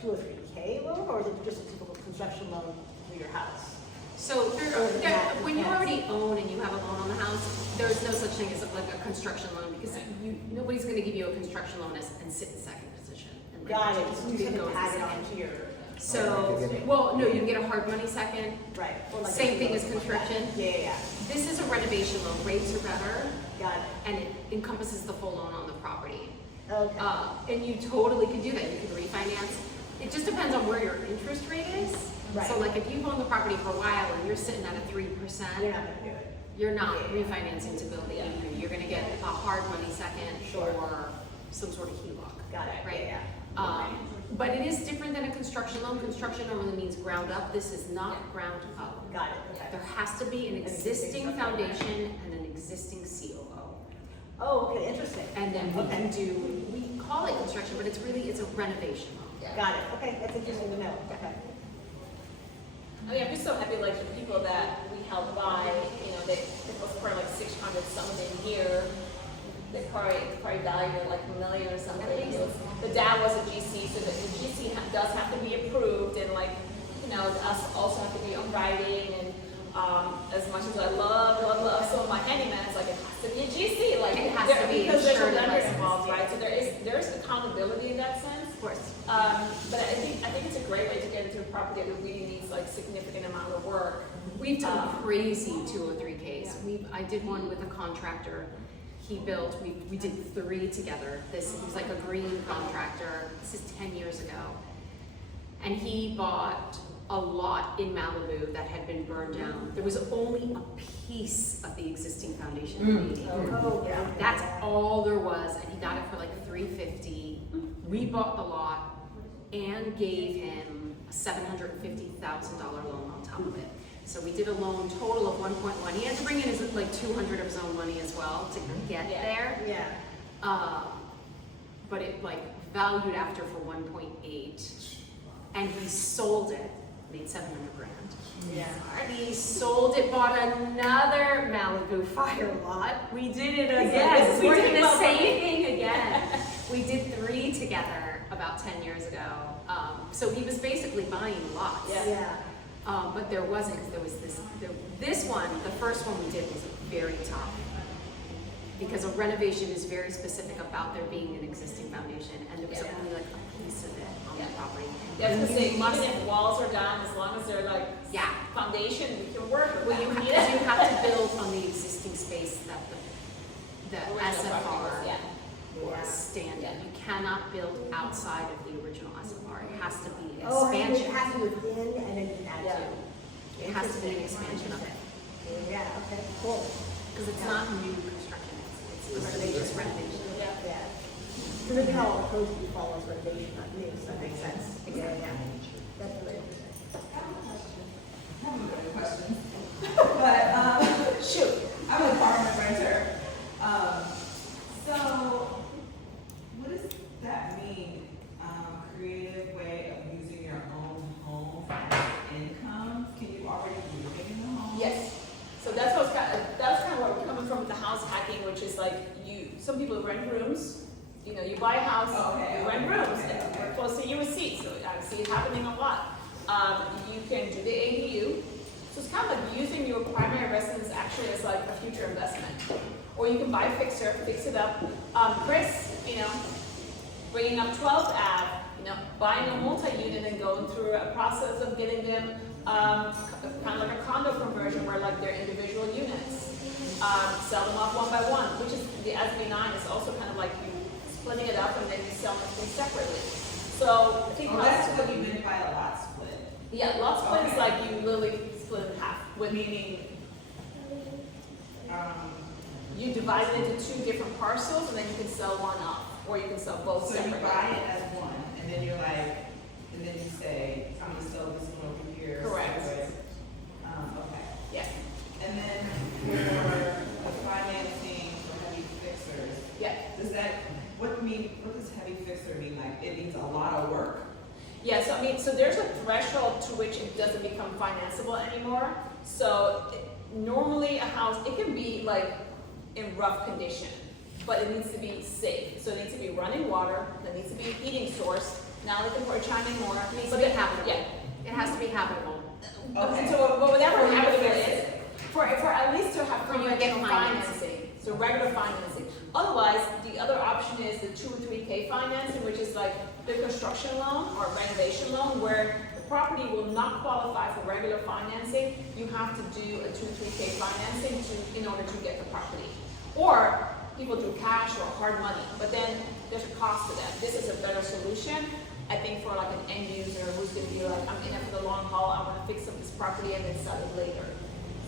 203K loan, or is it just a typical construction loan for your house? So when you already own and you have a loan on the house, there's no such thing as like a construction loan because nobody's gonna give you a construction loan and sit in second position. And like, Got it, so you go can in tag it second. onto your, So, well, no, you can get a hard money second. right. or like Same a- thing as construction. Yeah, This is a renovation loan, rates are better, got it, and it encompasses the full loan on the property. okay. And you totally can do that, you can refinance. It just depends on where your interest rate is. Right. So like if you've owned the property for a while and you're sitting at a 3%, You're not gonna do it. you're not Yeah. refinancing to build the ADU. You're gonna get a hard money second Sure. or some sort of HELOC. Got it, Right. yeah. But it is different than a construction loan. Construction normally means ground up. This is not ground up. Got it, okay. There has to be an existing structure. foundation and an existing COO. Oh, okay, interesting. And then we can do, we call it construction, but it's a renovation loan. Got it, okay, that's interesting to know, okay. I mean, I'm just so happy, like, the people that we helped buy, they was probably like 600 something here. They probably valued it like $1 million or something. The dad was a GC, so the GC does have to be approved, and us also have to be on writing, and As much as I love some of my handyman, like it has to be a GC, like It has to be because there's a insured and lender licensed, involved, yeah. right? So there's accountability in that sense. Of course. But I think it's a great way to get into a property that really needs like significant amount of work. We've done crazy 203Ks. I did one with a contractor. He built, we did 3 together. He was like a green contractor. This is 10 years ago. And he bought a lot in Malibu that had been burned down. There was only a piece of the existing foundation remaining. Oh, yeah. That's all there was, and he got it for like $350. We bought the lot and gave him a $750,000 loan on top of it. So we did a loan total of 1.1. He had to bring in his like 200 of his own money as well to get there. Yeah. But it like valued after for 1.8, and he sold it, made 700 grand. Yeah. And he sold it, bought another Malibu fire lot. We did it again. We did the same thing again. We did 3 together about 10 years ago. So he was basically buying lots. Yeah. But there wasn't, because there was this one, the first one we did was very tough. Because a renovation is very specific about there being an existing foundation, and there was only like a piece of it on the property. Yeah, I was gonna say, even if walls are down, as long as they're like foundation, we can work with Well, that. you have to build on the existing space that the SFR was standing. You cannot build outside of the original SFR. It has to be expansion. It has to be within and then you add to. It has to be an expansion of it. Yeah, okay, cool. Because it's not new construction, it's renovation. Yeah. Because I think all the codes we follow is renovation, not new, so that makes sense. Yeah, yeah. Definitely. Questions. But shoot, I'm an apartment renter. So what does that mean? Creative way of using your own home for income? Can you already be living in the home? Yes. So that's kind of where we're coming from with the house hacking, which is like some people rent rooms. You know, you buy a house, you rent rooms, and we're close to your receipts. So I see it happening a lot. You can do the ADU. So it's kind of like using your primary residence actually as like a future investment. Or you can buy a fixer, fix it up. Chris, bringing up 12th Ave, buying a multi-unit and going through a process of getting them kind of like a condo conversion where like they're individual units. Sell them off one by one, which is the SB9 is also kind of like you splitting it up and then you sell them separately. So I think that's what you meant by a lot split. Yeah, lot split is like you literally split in half. Meaning, you divide it into 2 different parcels and then you can sell one off, or you can sell both so separately. you buy it as one, and then you're like, and then you say, I'm gonna sell this one over here. Correct. Okay. Yes. And then for the financing for heavy fixers, what does heavy fixer mean? Like, it means a lot of work? Yeah, so there's a threshold to which it doesn't become financeable anymore. So normally a house, it can be like in rough condition, but it needs to be safe. So it needs to be running water, there needs to be a heating source. Now they can pour chiming more. It needs to be habitable. Yeah. It has to be habitable. Okay. So whatever habitable is, for at least to have For you to get conventional financing. So regular financing. Otherwise, the other option is the 2 or 3K financing, which is like the construction loan or renovation loan, where the property will not qualify for regular financing. You have to do a 2 or 3K financing in order to get the property. Or people do cash or hard money, but then there's a cost to that. This is a better solution, I think, for like an end user who's going to be like, I'm in it for the long haul. I want to fix up this property and then sell it later.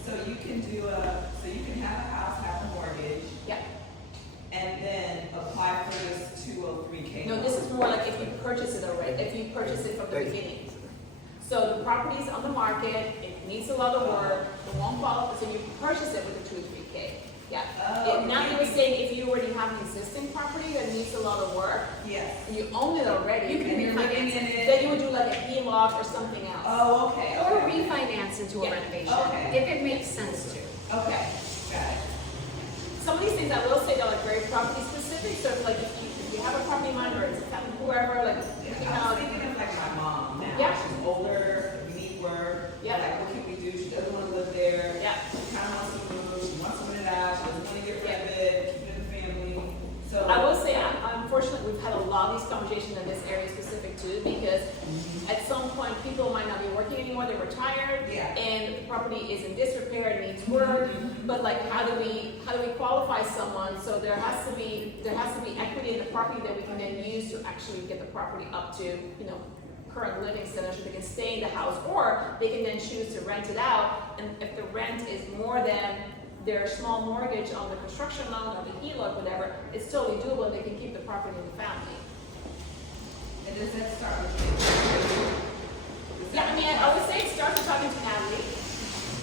So you can have a house, have a mortgage. Yeah. And then apply for this 203K. No, this is more like if you purchase it already, if you purchase it from the beginning. So the property's on the market, it needs a lot of work, it won't qualify, so you purchase it with a 2 or 3K. Yeah. Now you were saying if you already have an existing property that needs a lot of work, yes, and you own it already, you can be living in it, then you would do like a HELOC or something else. Oh, okay. Or refinance into a renovation, if it makes sense to. Okay, got it. Some of these things I will say are like very property specific, so it's like if you have a property in mind or it's kind of whoever, like, I was thinking of like my mom now. Yeah. She's older, we need work. Yeah. Like, what can we do? She doesn't want to live there. time people might not be working anymore, they're retired, Yeah. and the property is in disrepair and needs work. But like, how do we qualify someone? So there has to be equity in the property that we can then use to actually get the property up to, current living standards, so they can stay in the house, or they can then choose to rent it out. And if the rent is more than their small mortgage on the construction loan or the HELOC, whatever, it's totally doable, and they can keep the property in the family. And does that start with you? Yeah, I mean, I would say it starts with talking to Natalie,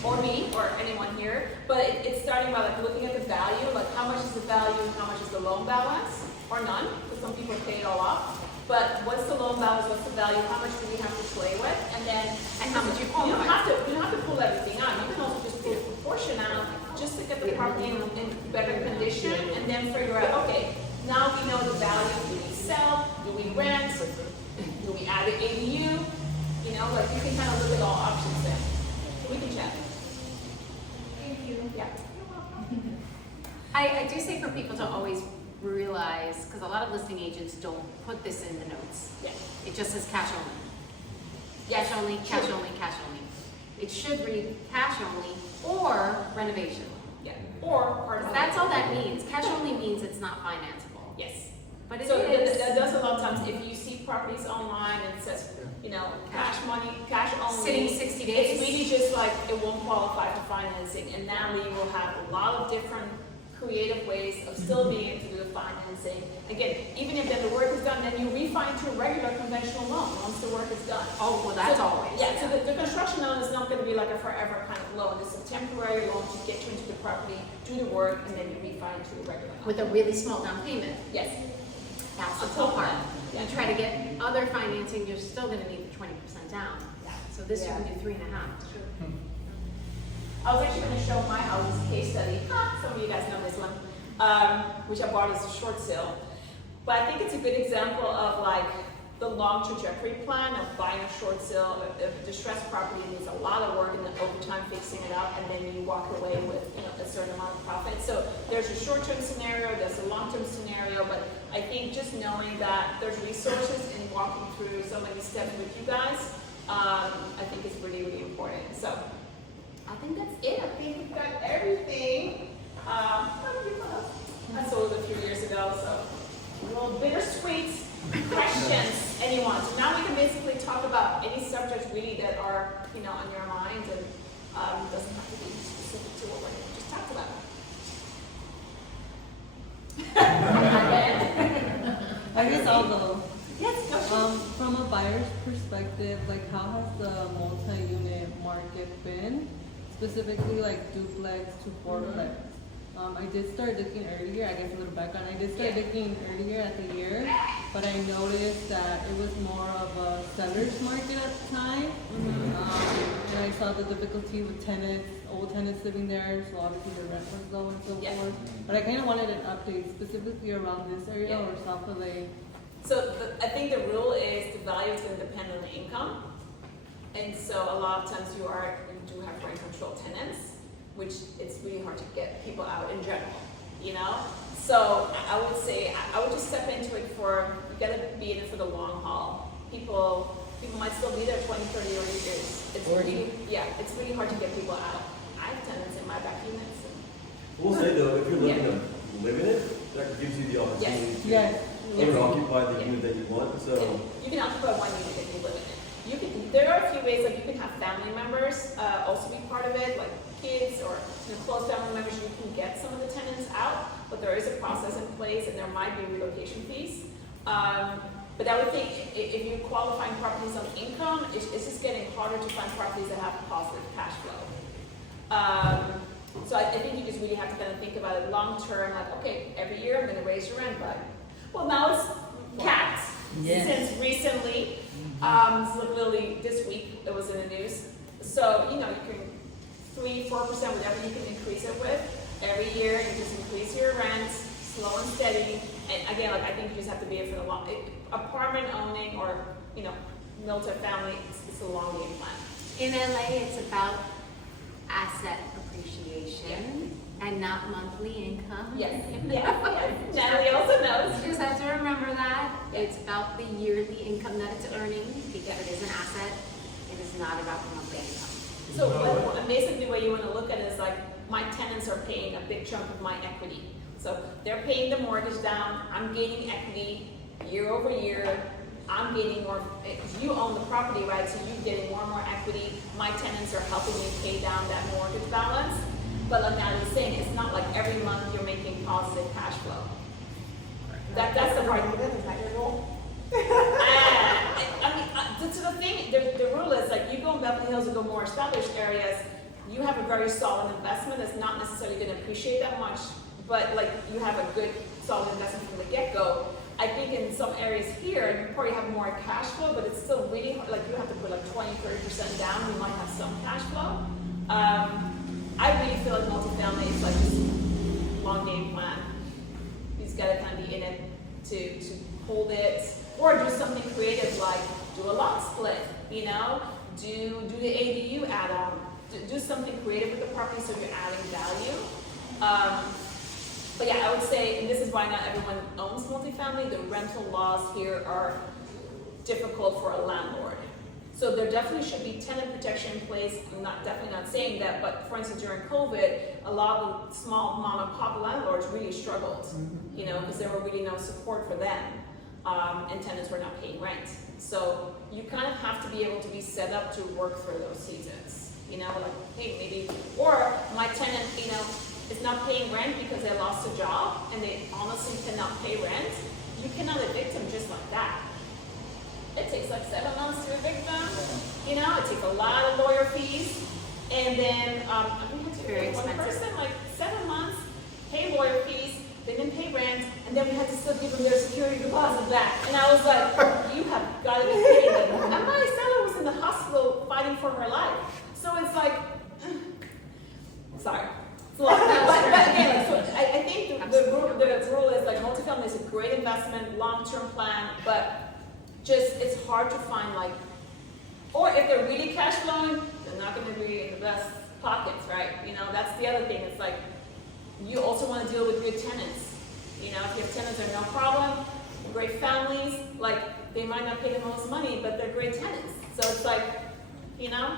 or me, or anyone here, but it's starting by like looking at the value, like how much is the value, how much is the loan balance, or none, because some people pay it all off. But what's the loan balance, what's the value, how much do we have to play with, and then how much you you don't have to pull everything out. You can also just pull a proportion out just to get the property in better condition, and then figure out, okay, now we know the value. Do we sell? Do we rent? Do we add an ADU? Like you can kind of look at all options there. So we can chat. Thank you. Yeah. I do say for people to always realize, because a lot of listing agents don't put this in the notes. Yeah. It just says cash only. Yeah. Cash only, cash Sure. only, cash only. It should read cash only or renovation. Yeah. Or part of That's all that means. Cash only means it's not financeable. Yes. But it So is. that does a lot of times, if you see properties online and it says, cash money, cash only. Sitting 60 days. It's really just like, it won't qualify for financing, and now we will have a lot of different creative ways of still being able to do the financing. Again, even if then the work is done, then you refi to a regular conventional loan once the work is done. Oh, well, that's So- always. Yeah, so the construction loan is not gonna be like a forever kind of loan, it's a temporary loan to get you into the property, do the work, and then you refi to a regular loan. With a really small down payment. Yes. That's the cool part. Yeah. You try to get other financing, you're still gonna need the 20% down. So this you can do 3.5. I was actually going to show my house as a case study. Some of you guys know this one, which I bought as a short sale. But I think it's a good example of like the long trajectory plan of buying a short sale. If a distressed property needs a lot of work and then over time fixing it up, and then you walk away with a certain amount of profit. So there's a short-term scenario, there's a long-term scenario, but I think just knowing that there's resources in walking through so many steps with you guys, I think is really, really important. So I think that's it. I think we've got everything. I sold it a few years ago, so a little bittersweet questions. Anyone? So now we can basically talk about any subjects really that are on your mind, and doesn't have to be specific to what we just talked about. I guess I'll go. Yes, go sure. From a buyer's perspective, like how has the multi-unit market been? Specifically like duplex to fourplex. I did start looking earlier, I guess a little background. I did start looking earlier at the year, but I noticed that it was more of a seller's market at the time. And I saw the difficulty with tenants, old tenants living there, so obviously the rent was low and so forth. But I kind of wanted an update specifically around this area or South LA. So I think the rule is the value is going to depend on the income. And so a lot of times you do have rent control tenants, which it's really hard to get people out in general, So I would say, I would just step into it you gotta be in it for the long haul. People might still be there 20, 30 years. It's really hard to get people out. I have tenants in my back units. We'll say though, if you're looking to live in it, that gives you the opportunity to owner occupy the unit that you want, so. You can occupy one unit if you live in it. There are a few ways, like you can have family members also be part of it, like kids or close family members. You can get some of the tenants out, but there is a process in place, and there might be relocation fees. But I would think if you're qualifying properties on income, it's just getting harder to find properties that have positive cash flow. So I think you just really have to kind of think about it long term, like, okay, every year I'm going to raise your rent by. Well, now it's capped since recently. So literally this week it was in the news. So you can 3-4%, whatever you can increase it with every year. You just increase your rent, slow and steady. And again, I think you just have to be here for the long. Apartment owning or multifamily, it's a long game plan. In LA, it's about asset appreciation and not monthly income. Yes. Natalie also knows. You just have to remember that. It's about the yearly income that it's earning because it is an asset. It is not about the monthly income. So basically what you want to look at is like, my tenants are paying a big chunk of my equity. So they're paying the mortgage down, I'm gaining equity year over year, I'm gaining more, you own the property, right? So you're getting more and more equity. My tenants are helping me pay down that mortgage balance. But like Natalie's saying, it's not like every month you're making positive cash flow. That's the part. Is that your goal? So the thing, the rule is like, you go in Beverly Hills and go more established areas, you have a very solid investment that's not necessarily going to appreciate that much, but like you have a good solid investment from the get-go. I think in some areas here, you probably have more cash flow, but it's still really hard. Like you have to put like 20-30% down. You might have some cash flow. I really feel like multifamily is like this long game plan. You just gotta kind of be in it to hold it, or do something creative like do a lot split. You know, do the ADU add-on. Do something creative with the property so you're adding value. But yeah, I would say, and this is why not everyone owns multifamily, the rental laws here are difficult for a landlord. So there definitely should be tenant protection in place. I'm definitely not saying that, but for instance, during COVID, a lot of small mom and pop landlords really struggled, you know, because there were really no support for them, and tenants were not paying rent. So you kind of have to be able to be set up to work through those seasons, you know, like, hey, maybe, or my tenant, you know, is not paying rent because they lost a job and they honestly cannot pay rent. You cannot evict them just like that. It takes like 7 months to evict them. You know, it takes a lot of lawyer fees. And then, Very one expensive. person, like 7 months, pay lawyer fees, they didn't pay rent, and then we had to still give them their security deposit back. And I was like, you have got to be kidding me. And my seller was in the hospital fighting for her life. So it's like, sorry. But again, so I think the rule is like multifamily is a great investment, long-term plan, but just it's hard to find like, or if they're really cash flowing, they're not going to be in the best pockets, right? You know, that's the other thing. It's like you also want to deal with good tenants. You know, if you have tenants that are no problem, great families, like they might not pay the most money, but they're great tenants. So it's like, you know.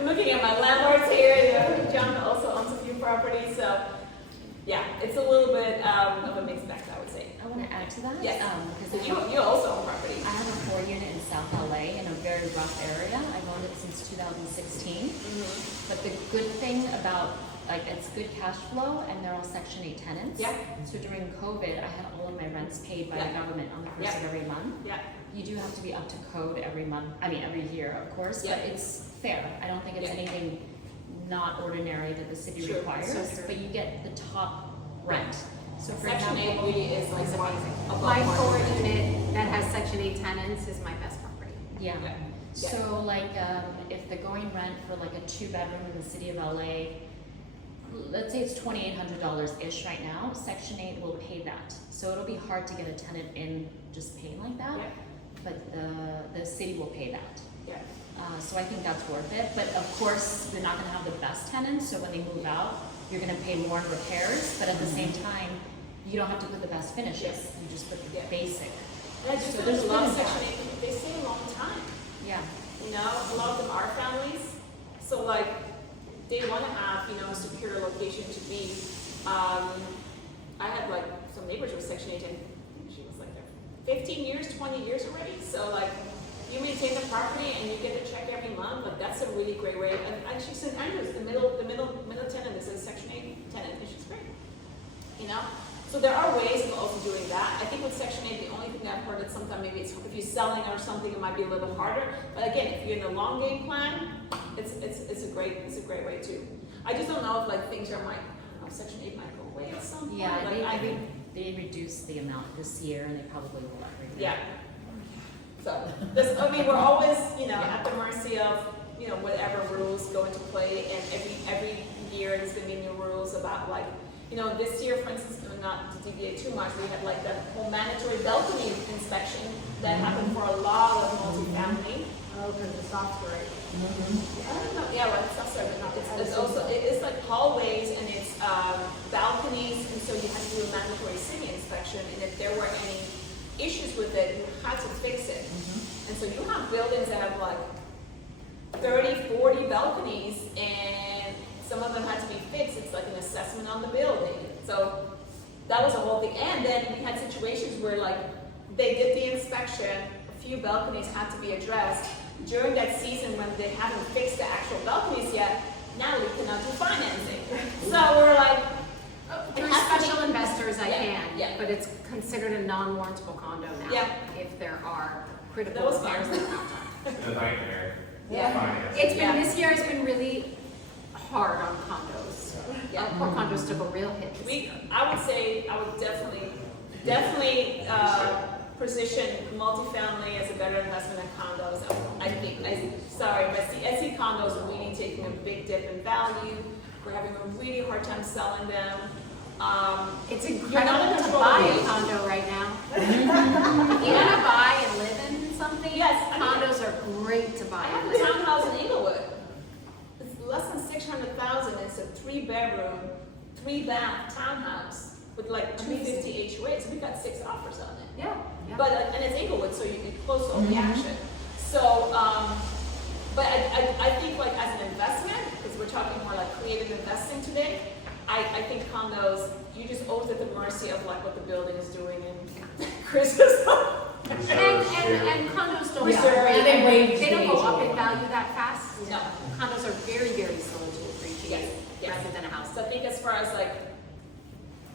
I'm looking at my landlords here. You know, John also owns a few properties, so yeah, it's a little bit of a mixed bag, I would say. I want to add to that. Yes. Because You also own property. I have a 4-unit in South LA in a very rough area. I've owned it since 2016. Mm-hmm. But the good thing about, like, it's good cash flow and they're all Section 8 tenants. Yeah. So during COVID, I had all of my rents paid by the government on the first of every month. Yeah. You do have to be up to code every month, every year, of course, but it's fair. I don't think it's anything not ordinary that the city requires, but you get the top rent. So Section 8 really is like amazing. My 4-unit that has Section 8 tenants is my best property. Yeah. So like, if the going rent for like a 2-bedroom in the city of LA, let's say it's $2,800-ish right now, Section 8 will pay that. So it'll be hard to get a tenant in just paying like that, but the city will pay that. Yeah. So I think that's worth it. But of course, they're not going to have the best tenants. So when they move out, you're going to pay more in repairs. But at the same time, you don't have to put the best finishes. You just put the basic. And I just there's a lot of Section 8, they stay a long time. Yeah. You know, a lot of them are families. So like, they want to have, you know, a secure location to be. I had like some neighbors with Section 8 and she was like there 15 years, 20 years already. So like, you maintain the property and you get a check every month, but that's a really great way. And she's in Andrews, the middle tenant is a Section 8 tenant, and she's great. You know? So there are ways of also doing that. I think with Section 8, the only thing that I've heard is sometimes maybe it's if you're selling or something, it might be a little bit harder. But again, if you're in the long game plan, it's a great way too. I just don't know if like things are like, I don't know, Section 8 might go away at some point. Yeah, like, I think they reduced the amount this year, and they probably will every year. yeah. So, we're always, you know, at the mercy of, you know, whatever rules go into play, and every year there's going to be new rules about, like, you know, this year, for instance, not to deviate too much, we had, like, that whole mandatory balcony inspection that happened for a lot of multifamily. Oh, because the stops were right. I don't know, yeah, well, it's not sorry, but it's also, it's like hallways, and it's balconies, and so you have to do a mandatory city inspection, and if there were any issues with it, you had to fix it. And so you have have buildings that have like 30, 40 balconies, and some of them had to be fixed. It's like an assessment on the building. So that was a whole thing. And then we had situations where like they did the inspection, a few balconies had to be addressed. During that season when they haven't fixed the actual balconies yet, Natalie cannot do financing. So we're like, For special investors, I Yeah, can, yeah. but it's considered a non-warrantable condo now. Yeah. If there are critical Those repairs ones. that have done. A nightmare. yeah. It's been, Yeah. this year has been really hard on condos. Yeah. Poor condos took a real hit this year. I would definitely position multifamily as a better investment than condos. I see condos really taking a big dip in value. We're having a really hard time selling them. It's You're not incredible in to control buy of a it. condo right now. You want to buy and live in something? Yes, I mean- Condos are great to buy I and have a live in. townhouse in Inglewood. It's less than 600,000. It's a 3-bedroom, 3-bath townhouse with like 250 HOA. So we got 6 offers on it. Yeah, yeah. But and it's Inglewood, so you can close to all the action. So, but I think like as an investment, because we're talking more like creative investing today, I think condos, you just always at the mercy of like what the building is doing and Chris is And condos don't, Yeah. they don't go up in value that fast. No. Condos are very, very slow to appreciate Yes. rather than a house. So I think as far as like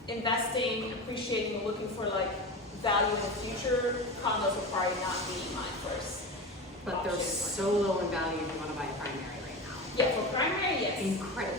investing, appreciating, looking for like value in the future, condos will probably not be my first. But they're option. so low in value if you want to buy a primary right now. Yeah, for primary, yes. Incredible.